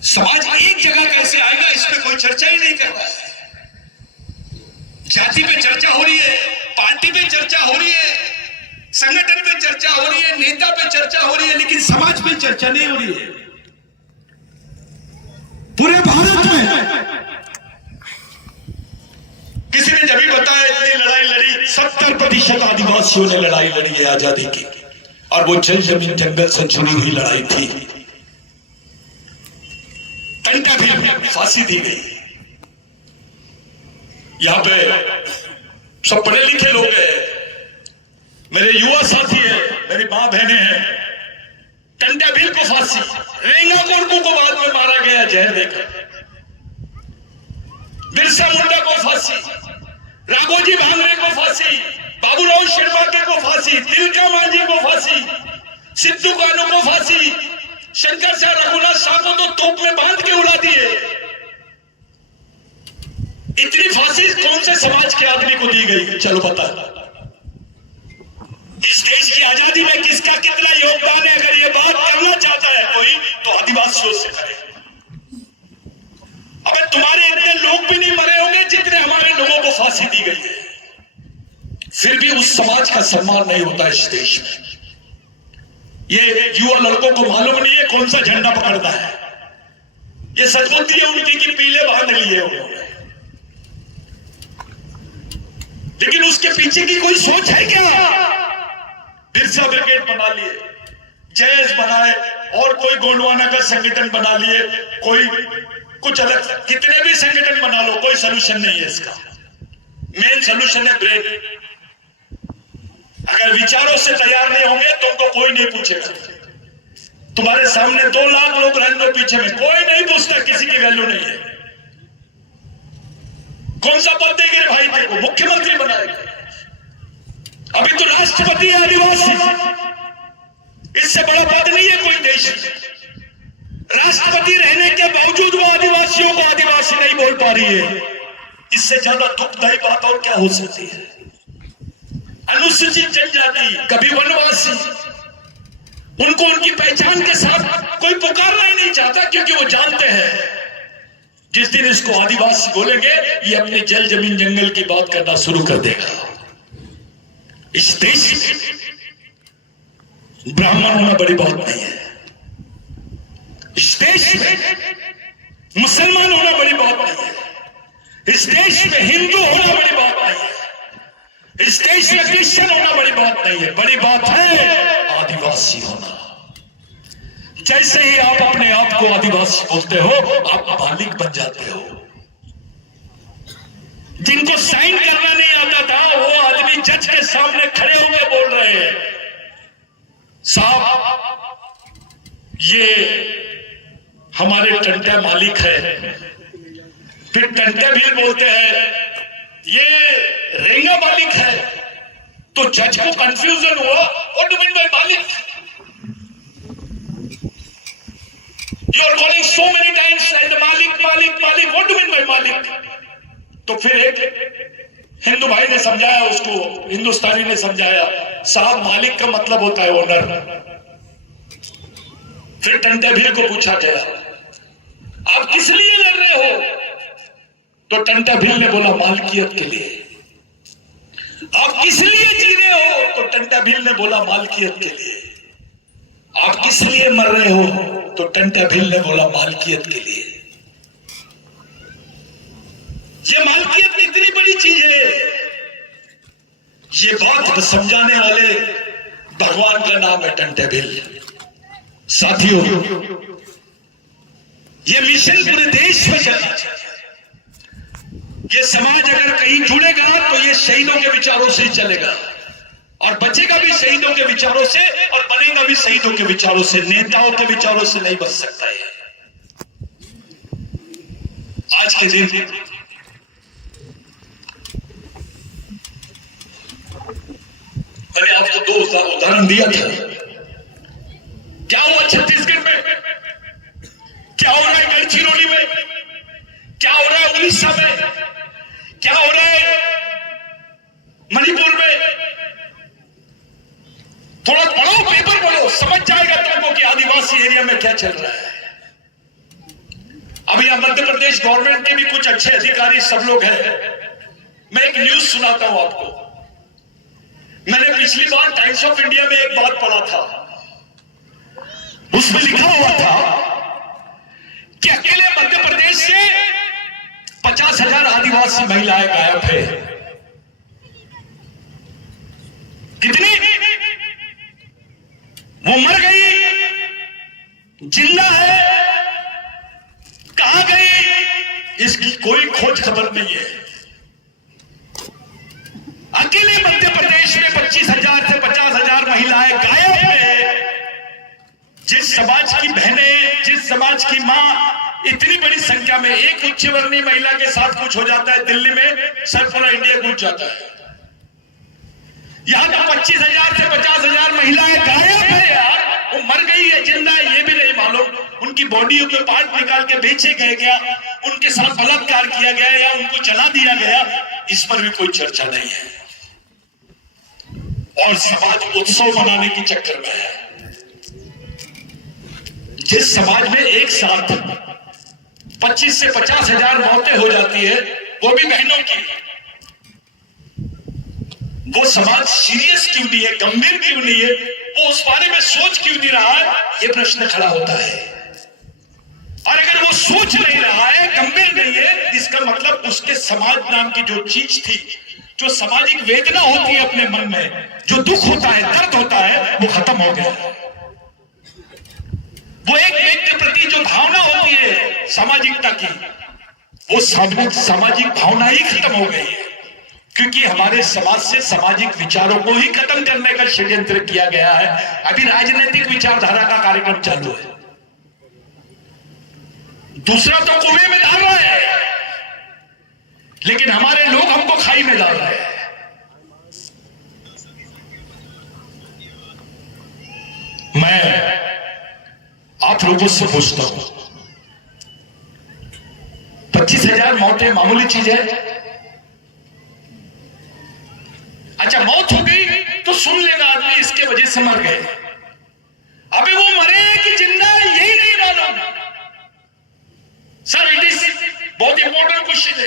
समाज एक जगह कैसे आएगा इस पे कोई चर्चा ही नहीं कर रहा है। जाति पे चर्चा हो रही है, पार्टी पे चर्चा हो रही है, संगठन पे चर्चा हो रही है, नेता पे चर्चा हो रही है, लेकिन समाज पे चर्चा नहीं हो रही है। पूरे भारत में किसी ने जब भी बताया इतनी लड़ाई लड़ी, 70% आदिवासियों ने लड़ाई लड़ी है आजादी की, और वो जल जमीन जंगल से जुड़ी हुई लड़ाई थी। टंटा भी फांसी दी गई। यहां पे सब पढ़े लिखे लोग हैं, मेरे युवा साथी है, मेरी मां बहने हैं, टंटा भील को फांसी, रेंगा कोरकू को बाद में मारा गया जहर देकर, बिरसा मुंडा को फांसी, राघोजी भांगरे को फांसी, बाबूराव शिरवाके को फांसी, तिलका मांझी को फांसी, सिद्धू कानू को फांसी, शंकर शाह रघुनाथ शाह को तो तोप में बांध के उड़ा दिए। इतनी फांसी कौन से समाज के आदमी को दी गई? चलो बता। इस देश की आजादी में किसका कितना योगदान है? अगर ये बात करना चाहता है कोई तो आदिवासियों से करे। अबे तुम्हारे इतने लोग भी नहीं मरे होंगे जितने हमारे लोगों को फांसी दी गई है, फिर भी उस समाज का सम्मान नहीं होता इस देश में। ये युवा लड़कों को मालूम नहीं है कौन सा झंडा पकड़ना है। ये सचबुद्धि है उनकी कि पीले बांध लिए उन्होंने, लेकिन उसके पीछे की कोई सोच है क्या? बिरसा ब्रिगेड बना लिए, जयस बनाए, और कोई गोंडवाना का संगठन बना लिए, कोई कुछ अलग, कितने भी संगठन बना लो, कोई सोल्यूशन नहीं है इसका। मेन सोल्यूशन है ब्रेक। अगर विचारों से तैयार नहीं होंगे तुमको कोई नहीं पूछेगा। तुम्हारे सामने 2 लाख लोग रहने दो पीछे में, कोई नहीं पूछता, किसी की वैल्यू नहीं है। कौन सा पद देंगे भाई तेरे को? मुख्यमंत्री बनाएंगे, अभी तो राष्ट्रपति है आदिवासी, इससे बड़ा पद नहीं है कोई देश में। राष्ट्रपति रहने के बावजूद वो आदिवासियों को आदिवासी नहीं बोल पा रही है। इससे ज्यादा दुखदायी बात और क्या हो सकती है? अनुसूचित जनजाति, कभी वनवासी, उनको उनकी पहचान के साथ कोई पुकारना ही नहीं चाहता, क्योंकि वो जानते हैं जिस दिन इसको आदिवासी बोलेंगे ये अपने जल जमीन जंगल की बात करना शुरू कर देगा। इस देश में ब्राह्मण होना बड़ी बात नहीं है, इस देश में मुसलमान होना बड़ी बात नहीं है, इस देश में हिंदू होना बड़ी बात नहीं है, इस देश में क्रिश्चियन होना बड़ी बात नहीं है। बड़ी बात है आदिवासी होना। जैसे ही आप अपने आप को आदिवासी बोलते हो आप मालिक बन जाते हो। जिनको साइन करना नहीं आता था वो आदमी जज के सामने खड़े होकर बोल रहे हैं, साहब ये हमारे टंटा मालिक है। फिर टंटा भी बोलते हैं ये रेंगा मालिक है, तो जज को कंफ्यूजन हुआ, व्हाट डू मीन बाय मालिक? You are calling so many times and मालिक मालिक मालिक, व्हाट डू मीन बाय मालिक? तो फिर एक हिंदू भाई ने समझाया उसको, हिंदुस्तानी ने समझाया, साहब मालिक का मतलब होता है ओनर। फिर टंटा भील को पूछा गया आप किस लिए लड़ रहे हो? तो टंटा भील ने बोला मालकियत के लिए। आप किस लिए जी रहे हो? तो टंटा भील ने बोला मालकियत के लिए। आप किस लिए मर रहे हो? तो टंटा भील ने बोला मालकियत के लिए। ये मालकियत इतनी बड़ी चीज है, ये बात समझाने वाले भगवान का नाम है टंटा भील। साथियों ये मिशन पूरे देश में चलना चाहिए। ये समाज अगर कहीं जुड़ेगा तो ये शहीदों के विचारों से ही चलेगा, और बचेगा भी शहीदों के viचारों से, और बनेगा भी शहीदों के विचारों से। नेताओं के विचारों से नहीं बच सकता है। आज के दिन मैंने आपको 2 उदाहरण दिया था। क्या हुआ छत्तीसगढ़ में, क्या हो रहा है गढ़चिरौली में, क्या हो रहा है उड़ीसा में, क्या हो रहा है मणिपुर में? थोड़ा पढ़ो, पेपर पढ़ो, समझ जाएगा तुमको कि आदिवासी एरिया में क्या चल रहा है। अभी मध्य प्रदेश गवर्नमेंट के भी कुछ अच्छे अधिकारी सब लोग हैं। मैं एक न्यूज सुनाता हूं आपको। मैंने पिछली बार टाइम्स ऑफ इंडिया में एक बात पढ़ा था, उसमें लिखा हुआ था कि अकेले मध्य प्रदेश से 50,000 आदिवासी महिलाएं गायब है। कितनी? वो मर गई, जिंदा है, कहां गई, इसकी कोई खोज खबर नहीं है। अकेले मध्य प्रदेश में 25,000 से महिलाएं गायब है। जिस समाज की बहनें, जिस समाज की माँ इतनी बड़ी संख्या में, एक उच्च वर्णीय महिला के साथ कुछ हो जाता है दिल्ली में, सर पूरा इंडिया गूंज जाता है। यहां तो 25,000 से 50,000 महिलाएं गायब है यार। वो मर गई है, जिंदा है, ये भी नहीं मालूम। उनकी बॉडियों के पार्ट निकाल के बेचे गए क्या, उनके साथ बलात्कार किया गया या उनको जला दिया गया, इस पर भी कोई चर्चा नहीं है। और समाज उत्सव मनाने के चक्कर में है। जिस समाज में एक साथ 25 से 50,000 मौतें हो जाती है, वो भी बहनों की, वो समाज सीरियस क्यों नहीं है, गंभीर क्यों नहीं है, वो उस बारे में सोच क्यों नहीं रहा है, ये प्रश्न खड़ा होता है। और अगर वो सोच नहीं रहा है, गंभीर नहीं है, इसका मतलब उसके समाज नाम की जो चीज थी, जो सामाजिक वेदना होती है अपने मन में, जो दुख होता है, दर्द होता है, वो खत्म हो गया। वो एक व्यक्ति के प्रति जो भावना होती है सामाजिकता की, वो सामाजिक भावना ही खत्म हो गई है। क्योंकि हमारे समाज से सामाजिक विचारों को ही खत्म करने का षड्यंत्र किया गया है। अभी राजनीतिक विचारधारा का कार्यक्रम चालू है, दूसरा तो कुएं में डाल रहा है, लेकिन हमारे लोग हमको खाई में डाल रहे हैं। मैं आप लोगों से पूछता हूं, 25,000 मौतें मामूली चीज है? अच्छा, मौत हो गई तो सुन लेना आदमी इसके वजह से मर गए। अबे वो मरे कि जिंदा यही नहीं मालूम। सर इट इज बहुत इंपॉर्टेंट क्वेश्चन है,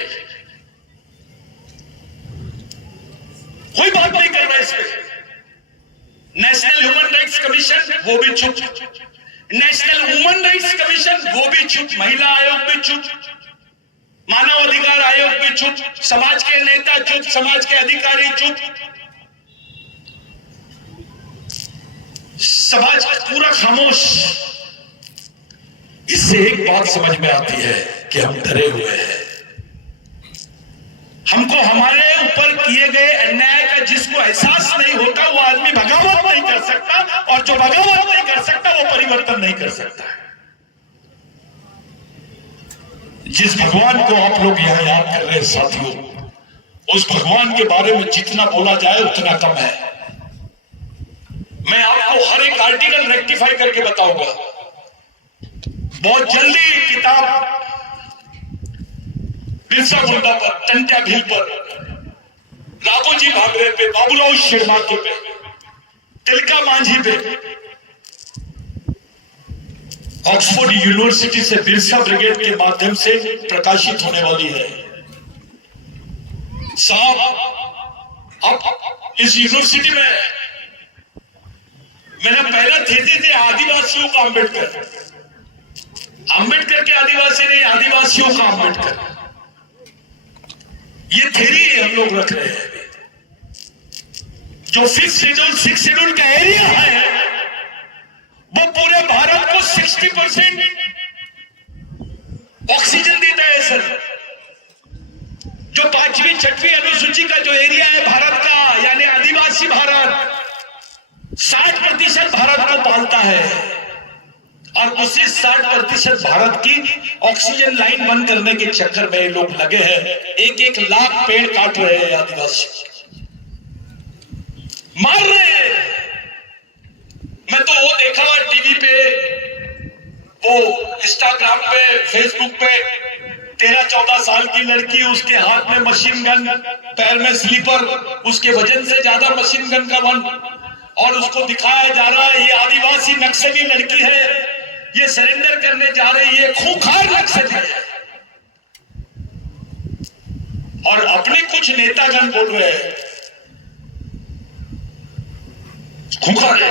कोई बात नहीं कर रहा इस पे। नेशनल ह्यूमन राइट्स कमीशन वो भी चुप, नेशनल वुमेन राइट्स कमीशन वो भी चुप, महिला आयोग भी चुप, मानव अधिकार आयोग भी चुप, समाज के नेता चुप, समाज के अधिकारी चुप, समाज पूरा खामोश। इससे एक बात समझ में आती है कि हम डरे हुए हैं। हमको हमारे ऊपर किए गए अन्याय का जिसको एहसास नहीं होता, वो आदमी बगावत नहीं कर सकता, और जो बगावत नहीं कर सकता वो परिवर्तन नहीं कर सकता। जिस भगवान को आप लोग यहां याद कर रहे हैं साथियों, उस भगवान के बारे में जितना बोला जाए उतना कम है। मैं आपको हर एक आर्टिकल रेक्टिफाई करके बताऊंगा। बहुत जल्दी किताब बिरसा मुंडा पर, टंट्या भील पर, राघोजी भांगरे पे, बाबूराव शिरमाके पे, तिलका मांझी पे, ऑक्सफोर्ड यूनिवर्सिटी से बिरसा ब्रिगेड के माध्यम से प्रकाशित होने वाली है। साहब, अब इस यूनिवर्सिटी में मेरा पहला थीसिस है आदिवासियों का अंबेडकर, अंबेडकर के आदिवासी नहीं, आदिवासियों का अंबेडकर। ये थ्योरी हम लोग रख रहे हैं। जो सिक्स शेड्यूल का एरिया है, वो पूरे भारत को 60% ऑक्सीजन देता है सर। जो 5वीं 6वीं अनुसूची का जो एरिया है भारत का, यानी आदिवासी भारत, 60% भारत को पालता है। और उसी 60% भारत की ऑक्सीजन लाइन बंद करने के चक्कर में लोग लगे हैं। 1-1 लाख पेड़ काट रहे हैं, आदिवासी मार रहे हैं। मैं तो वो देखा टीवी पे, वो इंस्टाग्राम पे, फेसबुक पे, 13-14 साल की लड़की, उसके हाथ में मशीन गन, पैर में स्लीपर, उसके वजन से ज्यादा मशीन गन का बम, और उसको दिखाया जा रहा है ये आदिवासी नक्सली लड़की है, ये सरेंडर करने जा रही है, खूंखार नक्सली है। और अपने कुछ नेतागण बोल रहे हैं खूंखार है।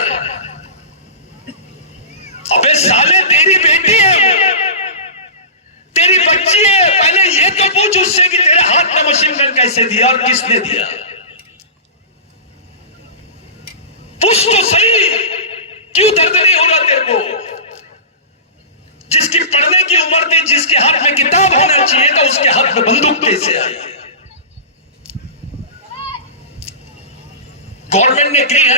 अबे साले, तेरी बेटी है, तेरी बच्ची है, पहले ये तो पूछ उससे कि तेरे हाथ में मशीन गन कैसे दिया और किसने दिया। पूछ तो सही, क्यों दर्द नहीं हो रहा तेरे को? जिसकी पढ़ने की उम्र थी, जिसके हाथ में किताब होना चाहिए था, उसके हाथ में बंदूक कैसे आई? गवर्नमेंट ने ग्रीन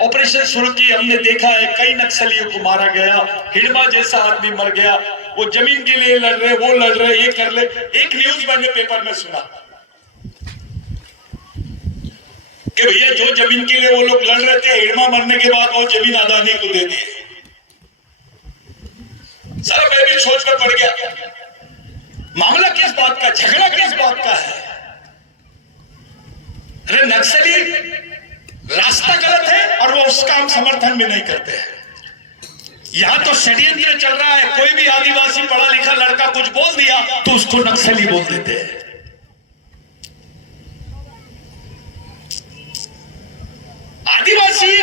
ऑपरेशन शुरू की, हमने देखा है कई नक्सलियों को मारा गया, हिडमा जैसा आदमी मर गया, वो जमीन के लिए लड़ रहे, वो लड़ रहे, ये कर ले। एक न्यूज मैंने पेपर में सुना कि भैया जो जमीन के लिए वो लोग लड़ रहे थे, हिडमा मरने के बाद वो जमीन अदानी को दे दी। सर मैं भी सोच में पड़ गया, मामला किस बात का, झगड़ा किस बात का है? अरे नक्सली रास्ता गलत है और वो उसका हम समर्थन भी नहीं करते हैं। यहां तो षड्यंत्र चल रहा है, कोई भी आदिवासी पढ़ा लिखा लड़का कुछ बोल दिया तो उसको नक्सली बोल देते हैं। आदिवासी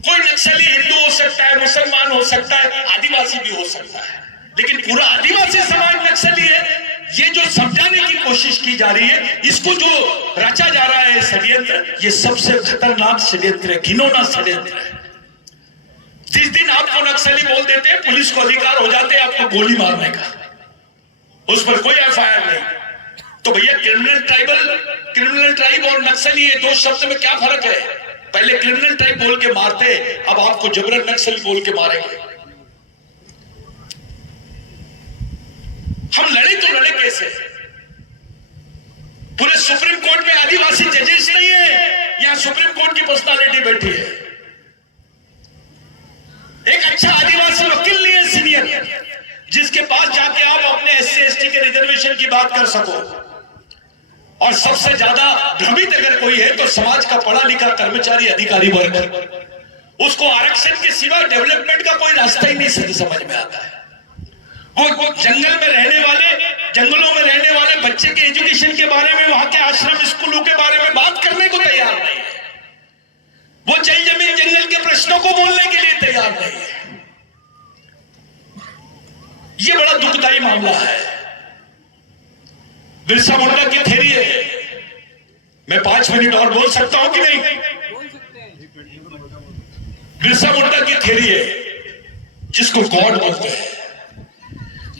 कोई नक्सली हिंदू हो सकता है, मुसलमान हो सकता है, आदिवासी भी हो सकता है, लेकिन पूरा आदिवासी समाज नक्सली है, ये जो समझाने की कोशिश की जा रही है, इसको जो रचा जा रहा है षड्यंत्र, ये सबसे खतरनाक षड्यंत्र है, घिनौना षड्यंत्र है। जिस दिन आपको नक्सली बोल देते हैं, पुलिस को अधिकार हो जाते हैं आपको गोली मारने का, उस पर कोई एफआईआर नहीं। तो भैया क्रिमिनल ट्राइब और नक्सली, ये दो शब्द में क्या फर्क है? पहले क्रिमिनल ट्राइब बोल के मारते, अब आपको जबरन नक्सली बोल के मारेंगे। हम लड़े तो लड़े कैसे? पूरे सुप्रीम कोर्ट में आदिवासी जजेस नहीं है, यहां सुप्रीम कोर्ट की पर्सनालिटी बैठी है। एक अच्छा आदिवासी वकील नहीं है सीनियर, जिसके पास जाके आप अपने एससी एसटी के रिजर्वेशन की बात कर सको। और सबसे ज्यादा भ्रमित अगर कोई है तो समाज का पढ़ा लिखा कर्मचारी अधिकारी वर्ग, उसको आरक्षण के सिवा डेवलपमेंट का कोई रास्ता ही नहीं समझ में आता है। वो जंगल में रहने वाले, जंगलों में रहने वाले बच्चे के एजुकेशन के बारे में, वहां के आश्रम स्कूलों के बारे में बात करने को तैयार नहीं है। वो जल जमीन जंगल के प्रश्नों को बोलने के लिए तैयार नहीं है। ये बड़ा दुखदायी मामला है। बिरसा मुंडा की थ्योरी है, मैं 5 मिनट और बोल सकता हूं कि नहीं? बिरसा मुंडा की थ्योरी है, जिसको गॉड बोलते हैं।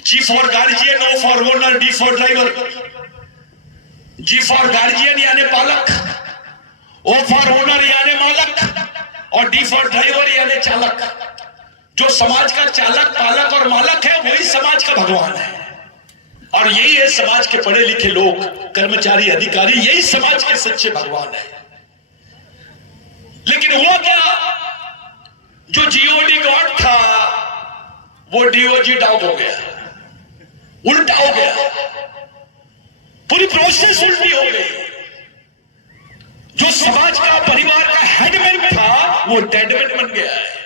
G for guardian, O for owner, D for driver. G for guardian यानी पालक, O फॉर ओनर यानी मालक, और D फॉर ड्राइवर यानी चालक। जो समाज का चालक, पालक और मालक है, वही समाज का भगवान है। और यही है समाज के पढ़े लिखे लोग, कर्मचारी अधिकारी, यही समाज के सच्चे भगवान है। लेकिन हुआ क्या, जो जीओडी गॉड था वो डीओजी डॉग हो गया, उल्टा हो गया, पूरी प्रोसेस उल्टी हो गई। जो समाज का, परिवार का हेडमैन था, वो डेडमैन बन गया है।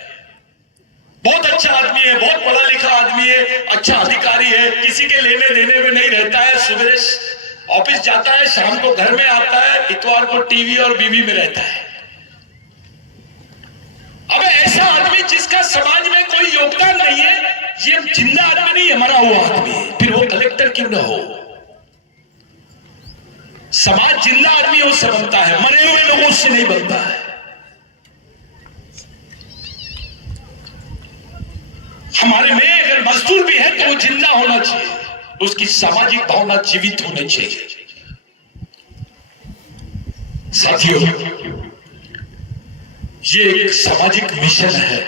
बहुत अच्छा आदमी है, बहुत पढ़ा लिखा आदमी है, अच्छा अधिकारी है, किसी के लेने देने में नहीं रहता है, सुबह ऑफिस जाता है, शाम को घर में आता है, इतवार को टीवी और बीवी में रहता है। अब ऐसा आदमी जिसका समाज में कोई योगदान नहीं है, ये जिंदा आदमी नहीं है, मरा हुआ आदमी है, फिर वो कलेक्टर क्यों ना हो? समाज जिंदा आदमियों से बनता है, मरे हुए लोगों से नहीं बनता है। हमारे में अगर मजदूर भी है तो वो जिंदा होना चाहिए, उसकी सामाजिक भावना जीवित होनी चाहिए। साथियों, ये एक सामाजिक मिशन है,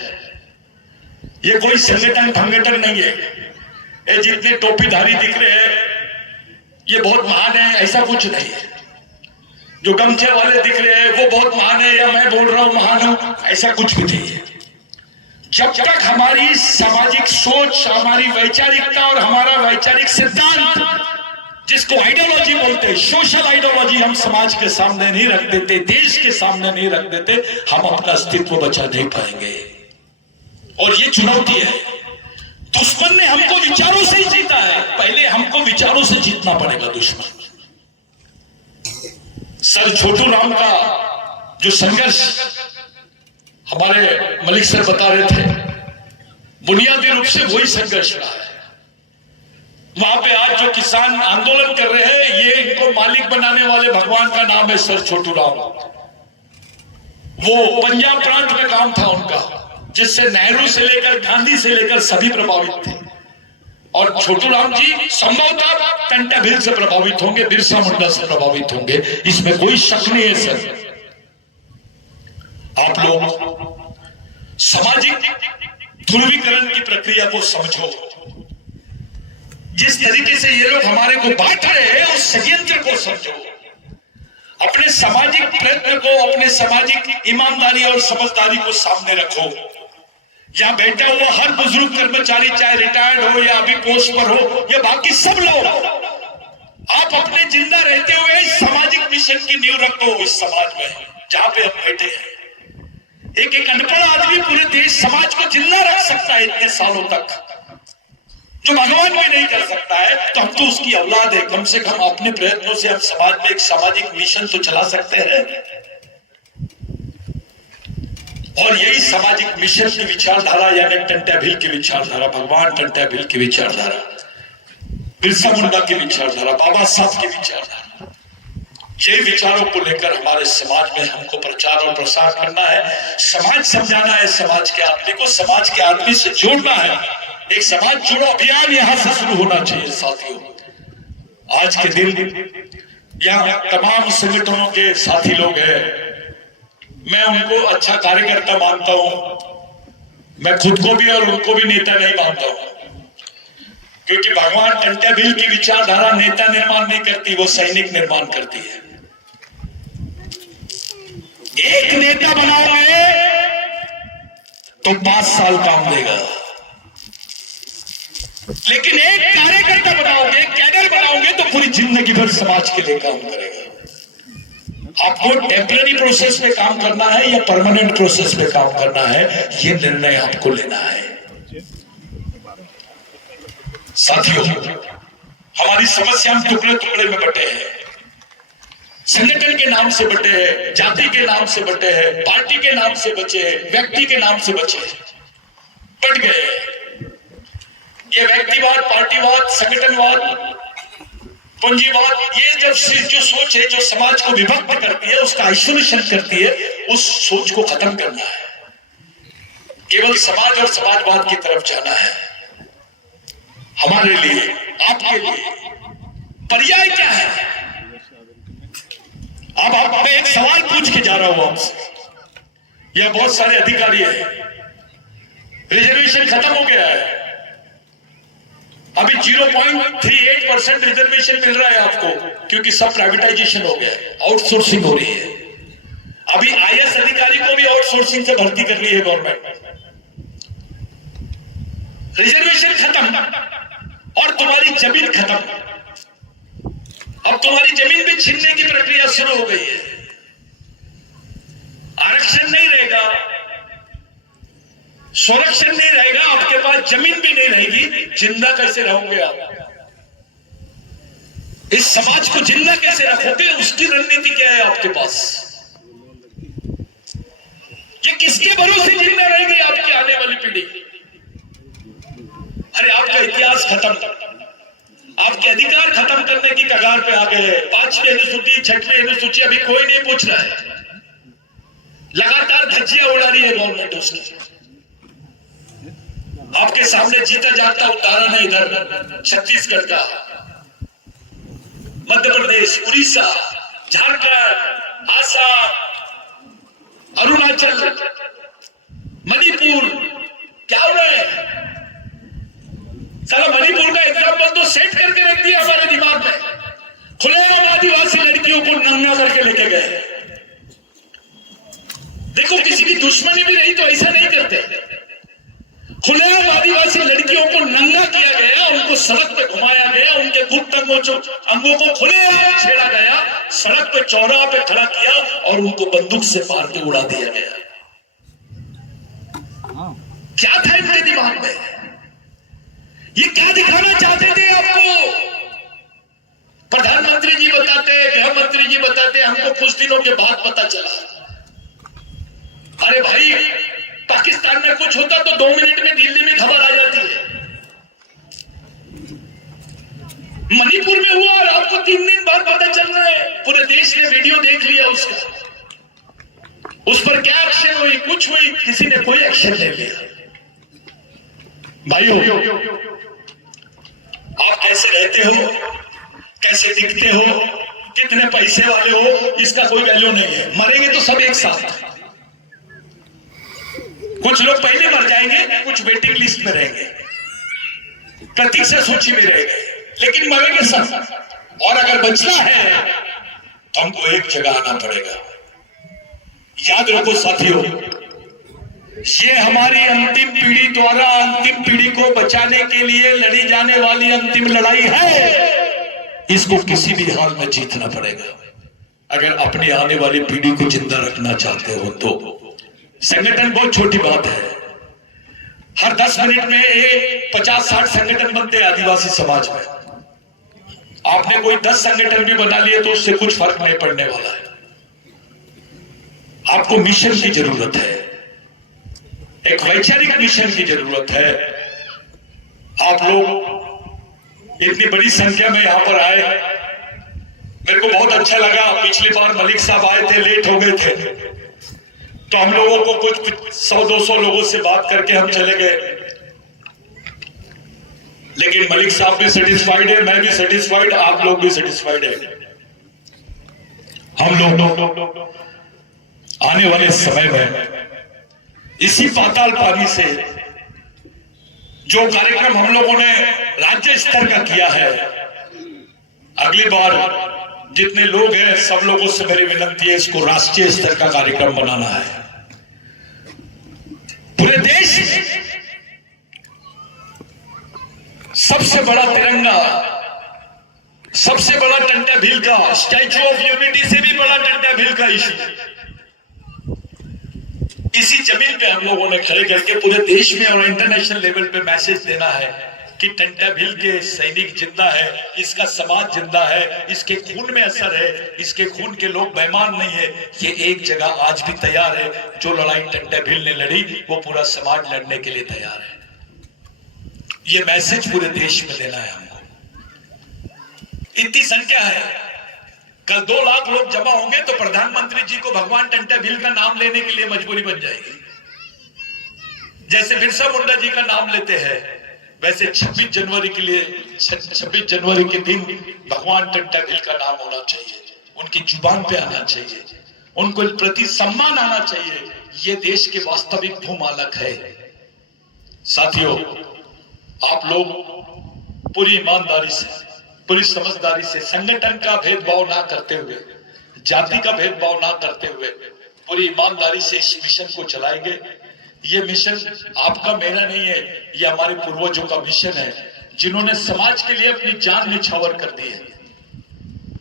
ये कोई संगठन नहीं है। ये जितने टोपीधारी दिख रहे हैं ये बहुत महान है, ऐसा कुछ नहीं है। जो गमछे वाले दिख रहे हैं वो बहुत महान है, या मैं बोल रहा हूं महान हूं, ऐसा कुछ भी नहीं है। जब तक हमारी सामाजिक सोच, हमारी वैचारिकता और हमारा वैचारिक सिद्धांत, जिसको आइडियोलॉजी बोलते हैं, सोशल आइडियोलॉजी, हम समाज के सामने नहीं रख देते, देश के सामने नहीं रख देते, हम अपना अस्तित्व बचा नहीं पाएंगे। और ये चुनौती है। दुश्मन ने हमको विचारों से ही जीता है, पहले हमको विचारों से जीतना पड़ेगा दुश्मन। सर छोटू राम का जो संघर्ष हमारे मलिक सर बता रहे थे, बुनियादी रूप से वही संघर्ष रहा है। वहां पे आज जो किसान आंदोलन कर रहे हैं, ये इनको मालिक बनाने वाले भगवान का नाम है सर छोटू राम। वो पंजाब प्रांत में काम था उनका, जिससे नेहरू से लेकर गांधी से लेकर सभी प्रभावित थे। और छोटू राम जी संभवतः टंटा भील से प्रभावित होंगे, बिरसा मुंडा से प्रभावित होंगे, इसमें कोई शक नहीं है सर। आप लोग सामाजिक ध्रुवीकरण की प्रक्रिया को समझो। जिस तरीके से ये लोग हमारे को बांट रहे हैं उस षड्यंत्र को समझो। अपने सामाजिक प्रयत्न को, अपने सामाजिक ईमानदारी और समझदारी को सामने रखो। यहां बैठा हुआ हर बुजुर्ग कर्मचारी, चाहे रिटायर्ड हो या अभी पोस्ट पर हो, या बाकी सब लोग, आप अपने जिंदा रहते हुए सामाजिक मिशन की नींव रखो इस समाज में जहां पे हम बैठे हैं। एक एक अनपढ़ आदमी पूरे देश समाज को जिंदा रख सकता है इतने सालों तक, जो भगवान भी नहीं कर सकता है। तो हम तो उसकी औलाद है, कम से कम अपने प्रयत्नों से हम समाज में एक सामाजिक मिशन तो चला सकते हैं। और यही सामाजिक मिशन की विचारधारा, यानी टंट्या भील की विचारधारा, भगवान टंट्या भील की विचारधारा, बिरसा मुंडा की विचारधारा, बाबा साहब की विचारधारा, यही विचारों को लेकर हमारे समाज में हमको प्रचार और प्रसार करना है। समाज समझाना है, समाज के आदमी को समाज के आदमी से जोड़ना है। एक समाज जोड़ो अभियान यहां से शुरू होना चाहिए। साथियों, आज के दिन यहाँ तमाम संगठनों के साथी लोग हैं, मैं उनको अच्छा कार्यकर्ता मानता हूं। मैं खुद को भी और उनको भी नेता नहीं मानता हूं, क्योंकि भगवान टंट्या भील की विचारधारा नेता निर्माण नहीं करती, वो सैनिक निर्माण करती है। एक नेता बनाओगे तो 5 साल काम देगा, लेकिन एक कार्यकर्ता बनाओगे, कैडर बनाओगे तो पूरी जिंदगी भर समाज के लिए काम करेगा। आपको टेम्पररी प्रोसेस में काम करना है या परमानेंट प्रोसेस में काम करना है, ये निर्णय आपको लेना है। साथियों, हमारी समस्या हम टुकड़े टुकड़े में बटे हैं, संगठन के नाम से बटे हैं, जाति के नाम से बटे हैं, पार्टी के नाम से बचे हैं, व्यक्ति के नाम से बचे हैं, बट गए। ये व्यक्तिवाद, पार्टीवाद, संगठनवाद, पूंजीवाद, ये जब जो सोच है जो समाज को विभक्त करती है, उसका आइसोलेशन करती है, उस सोच को खत्म करना है। केवल समाज और समाजवाद की तरफ जाना है। हमारे लिए, आपके लिए पर्याय क्या है? अब मैं एक सवाल पूछ के जा रहा हूं आपसे। यह बहुत सारे अधिकारी हैं, रिजर्वेशन खत्म हो गया है, अभी 0.38% रिजर्वेशन मिल रहा है आपको, क्योंकि सब प्राइवेटाइजेशन हो गया है, आउटसोर्सिंग हो रही है। अभी आईएएस अधिकारी को भी आउटसोर्सिंग से भर्ती कर ली है गवर्नमेंट। रिजर्वेशन खत्म और तुम्हारी जमीन खत्म। अब तुम्हारी जमीन भी छीनने की प्रक्रिया शुरू हो गई है। आरक्षण नहीं रहेगा, संरक्षण नहीं रहेगा, आपके पास जमीन भी नहीं रहेगी, जिंदा कैसे रहोगे आप? इस समाज को जिंदा कैसे रखोगे? उसकी रणनीति क्या है आपके पास? ये किसके भरोसे जिंदा रहेगी आपकी आने वाली पीढ़ी? अरे आपका इतिहास खत्म, आपके अधिकार खत्म करने की कगार पे आ गए। 5वीं अनुसूची, 6वीं अनुसूची, अभी कोई नहीं पूछ रहा है। लगातार धज्जियां उड़ा रही है गवर्नमेंट उसकी। आपके सामने जीता जागता उदाहरण है इधर छत्तीसगढ़ का, मध्य प्रदेश, उड़ीसा, झारखंड, आसाम, अरुणाचल, मणिपुर। क्या हो रहा है? साला मणिपुर का एग्जाम्पल तो सेट करके रख दिया हमारे दिमाग में। खुलेआम आदिवासी लड़कियों को नंगा करके लेके गए। देखो, किसी की दुश्मनी भी नहीं तो ऐसा नहीं करते। खुलेआम आदिवासी लड़कियों को नंगा किया गया, उनको सड़क पे घुमाया गया, उनके गुप्त अंगों को खुलेआम छेड़ा गया, सड़क पे चौराहे पे खड़ा किया और उनको बंदूक से मार के उड़ा दिया गया। क्या था इनके दिमाग में? ये क्या दिखाना चाहते थे आपको? प्रधानमंत्री जी बताते, गृह मंत्री जी बताते, हमको कुछ दिनों के बाद पता चला। अरे भाई, पाकिस्तान में कुछ होता तो 2 मिनट में दिल्ली में खबर आ जाती है। मणिपुर में हुआ और आपको 3 दिन बाद पता चल रहा है। पूरे देश ने वीडियो देख लिया उसका। उस पर क्या एक्शन हुई? कुछ हुई? किसी ने कोई एक्शन नहीं लिया। भाइयों, आप कैसे रहते हो, कैसे दिखते हो, कितने पैसे वाले हो, इसका कोई वैल्यू नहीं है। मरेंगे तो सब एक साथ। कुछ लोग पहले मर जाएंगे, कुछ वेटिंग लिस्ट में रहेंगे, प्रतीक्षा सूची में रहेंगे, लेकिन मरेंगे सब। और अगर बचना है तो हमको एक जगह आना पड़ेगा। याद रखो साथियों, ये हमारी अंतिम पीढ़ी द्वारा अंतिम पीढ़ी को बचाने के लिए लड़ी जाने वाली अंतिम लड़ाई है। इसको किसी भी हाल में जीतना पड़ेगा अगर अपनी आने वाली पीढ़ी को जिंदा रखना चाहते हो तो। संगठन बहुत छोटी बात है, हर 10 मिनट में 50-60 संगठन बनते हैं आदिवासी समाज में। आपने कोई 10 संगठन भी बना लिए तो उससे कुछ फर्क नहीं पड़ने वाला है। आपको मिशन की जरूरत है, एक वैचारिक मिशन की जरूरत है। आप लोग इतनी बड़ी संख्या में यहां पर आए, मेरे को बहुत अच्छा लगा। पिछली बार मलिक साहब आए थे, लेट हो गए थे, तो हम लोगों को कुछ 100-200 लोगों से बात करके हम चले गए, लेकिन मलिक साहब भी सेटिस्फाइड है, मैं भी सेटिस्फाइड, आप लोग भी सेटिस्फाइड है। हम लोग आने वाले समय में इसी पाताल पानी से जो कार्यक्रम हम लोगों ने राज्य स्तर का किया है, अगली बार जितने लोग हैं सब लोगों से मेरी विनती है, इसको राष्ट्रीय स्तर का कार्यक्रम बनाना है। पूरे देश में सबसे बड़ा तिरंगा, सबसे बड़ा टंटा भील का स्टैच्यू ऑफ यूनिटी से भी बड़ा टंटा भील का इसी जमीन पे हम लोगों ने खड़े करके पूरे देश में और इंटरनेशनल लेवल पे मैसेज देना है कि टंटा भील के सैनिक जिंदा है, इसका समाज जिंदा है, इसके खून में असर है, इसके खून के लोग बेईमान नहीं है। ये एक जगह आज भी तैयार है, जो लड़ाई टंटा भील ने लड़ी वो पूरा समाज लड़ने के लिए तैयार है। ये मैसेज पूरे देश में देना है हमको। इतनी संख्या है, कल 2 लाख लोग जमा होंगे तो प्रधानमंत्री जी को भगवान टंटा भील का नाम लेने के लिए मजबूरी बन जाएगी। जैसे बिरसा मुंडा जी का नाम लेते हैं, वैसे 26 जनवरी के लिए 26 जनवरी के दिन भगवान टंटा भील का नाम होना चाहिए, उनकी जुबान पे आना चाहिए, उनको प्रति सम्मान आना चाहिए। ये देश के वास्तविक भूमालक है। साथियों, आप लोग पूरी ईमानदारी से, पूरी समझदारी से, संगठन का भेदभाव ना करते हुए, जाति का भेदभाव ना करते हुए पूरी ईमानदारी से इस मिशन को चलाएंगे। ये मिशन आपका मेरा नहीं है, ये हमारे पूर्वजों का मिशन है, जिन्होंने समाज के लिए अपनी जान निछावर कर दी है।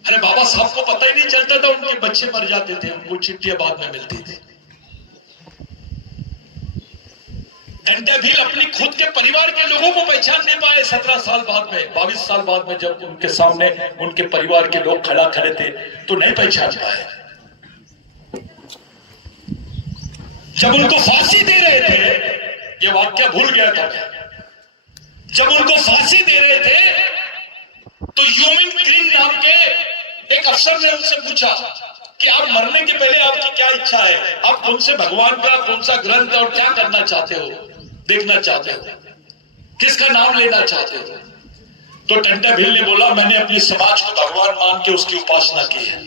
अरे बाबा साहब को पता ही नहीं चलता था, उनके बच्चे मर जाते थे, उनको चिट्ठियां बाद में मिलती थी। टंटा भील अपनी खुद के परिवार के लोगों को पहचान नहीं पाए। 17 साल बाद में, 22 साल बाद में जब उनके सामने उनके परिवार के लोग खड़े थे तो नहीं पहचान पाए। जब उनको फांसी दे रहे थे, ये वाक्य भूल गया था मैं, जब उनको फांसी दे रहे थे तो ह्यूमन ग्रीन नाम के एक अफसर ने उनसे पूछा कि आप मरने के पहले आपकी क्या इच्छा है, आप कौन से भगवान का कौन सा ग्रंथ और क्या करना चाहते हो, देखना चाहते हो, किसका नाम लेना चाहते हो? तो टंटा भील ने बोला, मैंने अपनी समाज को भगवान मान के उसकी उपासना की है,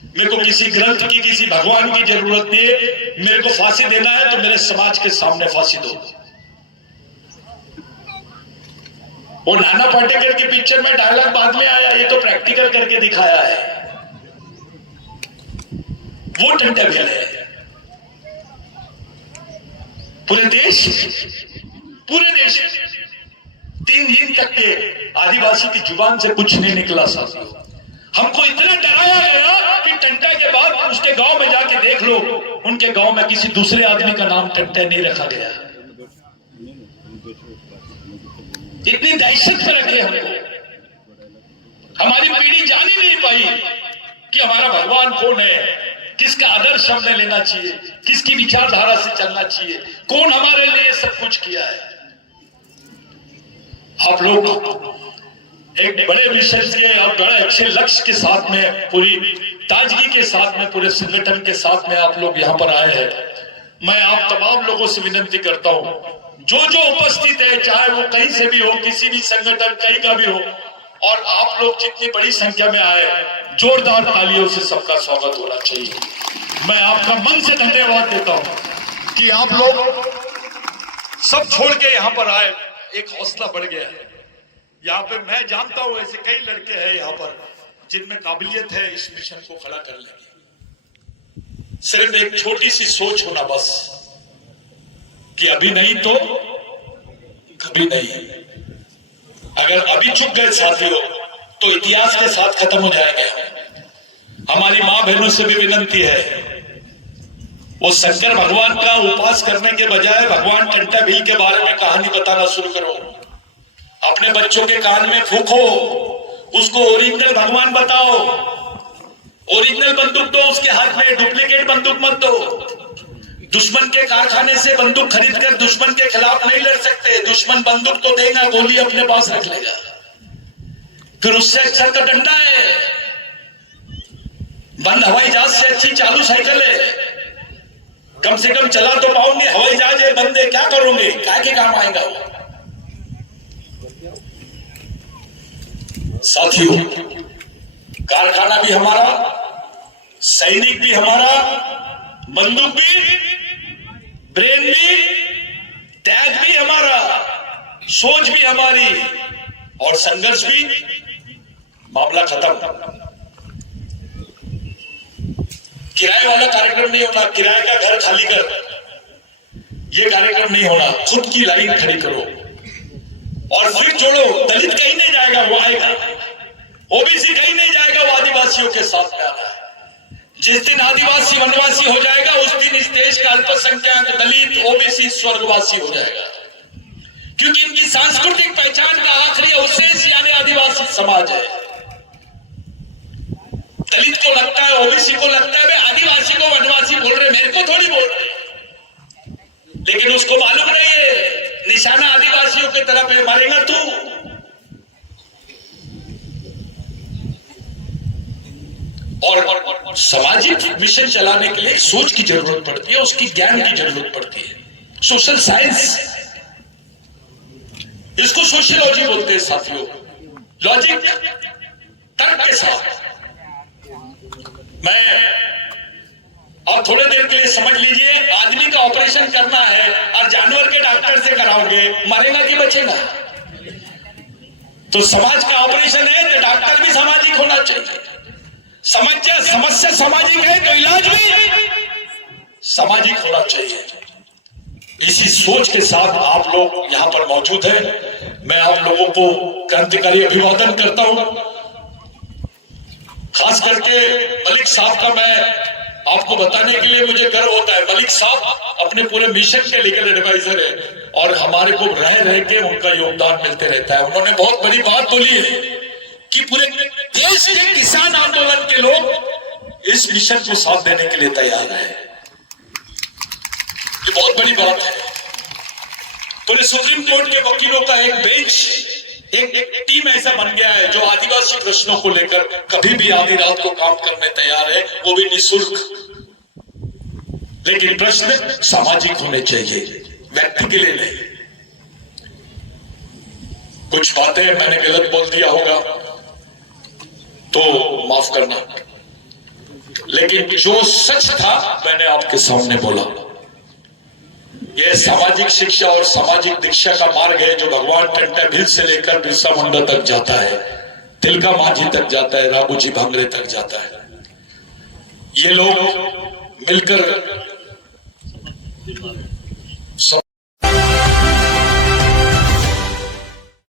मेरे को किसी ग्रंथ की, किसी भगवान की जरूरत नहीं है। मेरे को फांसी देना है तो मेरे समाज के सामने फांसी दो। वो नाना पाटेकर के पिक्चर में डायलॉग बाद में आया, ये तो प्रैक्टिकल करके दिखाया है। वो टंटा भील है। पूरे देश 3 दिन तक के आदिवासी की जुबान से कुछ नहीं निकला। साथियों, हमको इतना डराया गया कि टंटा के बाद उसके गांव में जाके देख लो, उनके गांव में किसी दूसरे आदमी का नाम टंटा नहीं रखा गया। इतनी दहशत में रखे हमको। हमारी पीढ़ी जान ही नहीं पाई कि हमारा भगवान कौन है, किसका आदर्श हमने लेना चाहिए, किसकी विचारधारा से चलना चाहिए, कौन हमारे लिए सब कुछ किया है। आप लोग एक बड़े मिशन के और बड़े अच्छे लक्ष्य के साथ में, पूरी ताजगी के साथ में, पूरे संगठन के साथ में आप लोग यहाँ पर आए हैं। मैं आप तमाम लोगों से विनती करता हूँ, जो उपस्थित है, चाहे वो कहीं से भी हो, किसी भी संगठन कहीं का भी हो, और आप लोग जितनी बड़ी संख्या में आए, जोरदार तालियों से सबका स्वागत होना चाहिए। मैं आपका मन से धन्यवाद देता हूँ कि आप लोग सब छोड़ के यहाँ पर आए, एक हौसला बढ़ गया है। यहाँ पे मैं जानता हूं ऐसे कई लड़के हैं यहाँ पर जिनमें काबिलियत है इस मिशन को खड़ा करने की। सिर्फ एक छोटी सी सोच होना बस, कि अभी नहीं तो कभी नहीं। अगर अभी चुप गए साथियों तो इतिहास के साथ खत्म हो जाएंगे। हमारी मां बहनों से भी विनती है, वो शंकर भगवान का उपास करने के बजाय भगवान टंटा भील के बारे में कहानी बताना शुरू करो। अपने बच्चों के कान में फूंको, उसको ओरिजिनल भगवान बताओ। ओरिजिनल बंदूक दो उसके हाथ में, डुप्लीकेट बंदूक मत दो। दुश्मन के कारखाने से बंदूक खरीदकर दुश्मन के खिलाफ नहीं लड़ सकते। दुश्मन बंदूक तो देगा, गोली अपने पास रख लेगा। फिर उससे अच्छा तो डंडा है। बंद हवाई जहाज से अच्छी चालू साइकिल है। कम से कम चला तो पाओगे। हवाई जहाज है, बंदे क्या करोगे? क्या के काम आएगा वो? साथियों, कारखाना भी हमारा, सैनिक भी हमारा, बंदूक भी, ब्रेन भी, त्याग भी हमारा, सोच भी हमारी और संघर्ष भी। मामला खत्म। किराए वाला कार्यक्रम नहीं होना, किराए का घर खाली कर, ये कार्यक्रम नहीं होना। खुद की लाइन खड़ी करो और फिर छोड़ो। दलित कहीं नहीं जाएगा, वो आएगा। ओबीसी कहीं नहीं जाएगा, वो आदिवासियों के साथ में आना है। जिस दिन आदिवासी वनवासी हो जाएगा उस दिन इस देश का अल्पसंख्यक दलित ओबीसी स्वर्गवासी हो जाएगा। क्योंकि इनकी सांस्कृतिक पहचान का आखिरी अवशेष यानी आदिवासी समाज है। दलित को लगता है, ओबीसी को लगता है वे आदिवासी को वनवासी बोल रहे, मेरे को थोड़ी बोल रहे। लेकिन उसको मालूम नहीं है निशाना आदिवासियों की तरफ है, मारेगा तू। और सामाजिक मिशन चलाने के लिए सोच की जरूरत पड़ती है, उसकी ज्ञान की जरूरत पड़ती है। सोशल साइंस, इसको सोशियोलॉजी बोलते हैं साथियों। लॉजिक, तर्क के साथ। मैं और थोड़ी देर के लिए समझ लीजिए, आदमी का ऑपरेशन करना है और जानवर के डॉक्टर से कराओगे, मरेगा कि बचेगा? तो समाज का ऑपरेशन है तो डॉक्टर भी सामाजिक होना चाहिए। समस्या सामाजिक है तो इलाज भी सामाजिक होना चाहिए। इसी सोच के साथ आप लोग यहां पर मौजूद हैं। मैं आप लोगों को क्रांतिकारी अभिवादन करता हूं। खास करके मलिक साहब का मैं आपको बताने के लिए मुझे गर्व होता है। मलिक साहब अपने पूरे मिशन के लीगल एडवाइजर है और हमारे को रह के उनका योगदान मिलते रहता है। उन्होंने बहुत बड़ी बात बोली है कि पूरे देश के किसान आंदोलन के लोग इस मिशन को साथ देने के लिए तैयार हैं। ये बहुत बड़ी बात है। पूरे सुप्रीम कोर्ट के वकीलों का एक बेंच, एक टीम ऐसा बन गया है जो आदिवासी प्रश्नों को लेकर कभी भी आधी रात को काम करने तैयार है, वो भी निःशुल्क। लेकिन प्रश्न सामाजिक होने चाहिए, व्यक्ति के लिए नहीं। कुछ बातें मैंने गलत बोल दिया होगा तो माफ करना, लेकिन जो सच था मैंने आपके सामने बोला। यह सामाजिक शिक्षा और सामाजिक दीक्षा का मार्ग है जो भगवान टंटा भील से लेकर बिरसा मुंडा तक जाता है, तिलका मांझी तक जाता है, राघोजी भांगरे तक जाता है। ये लोग मिलकर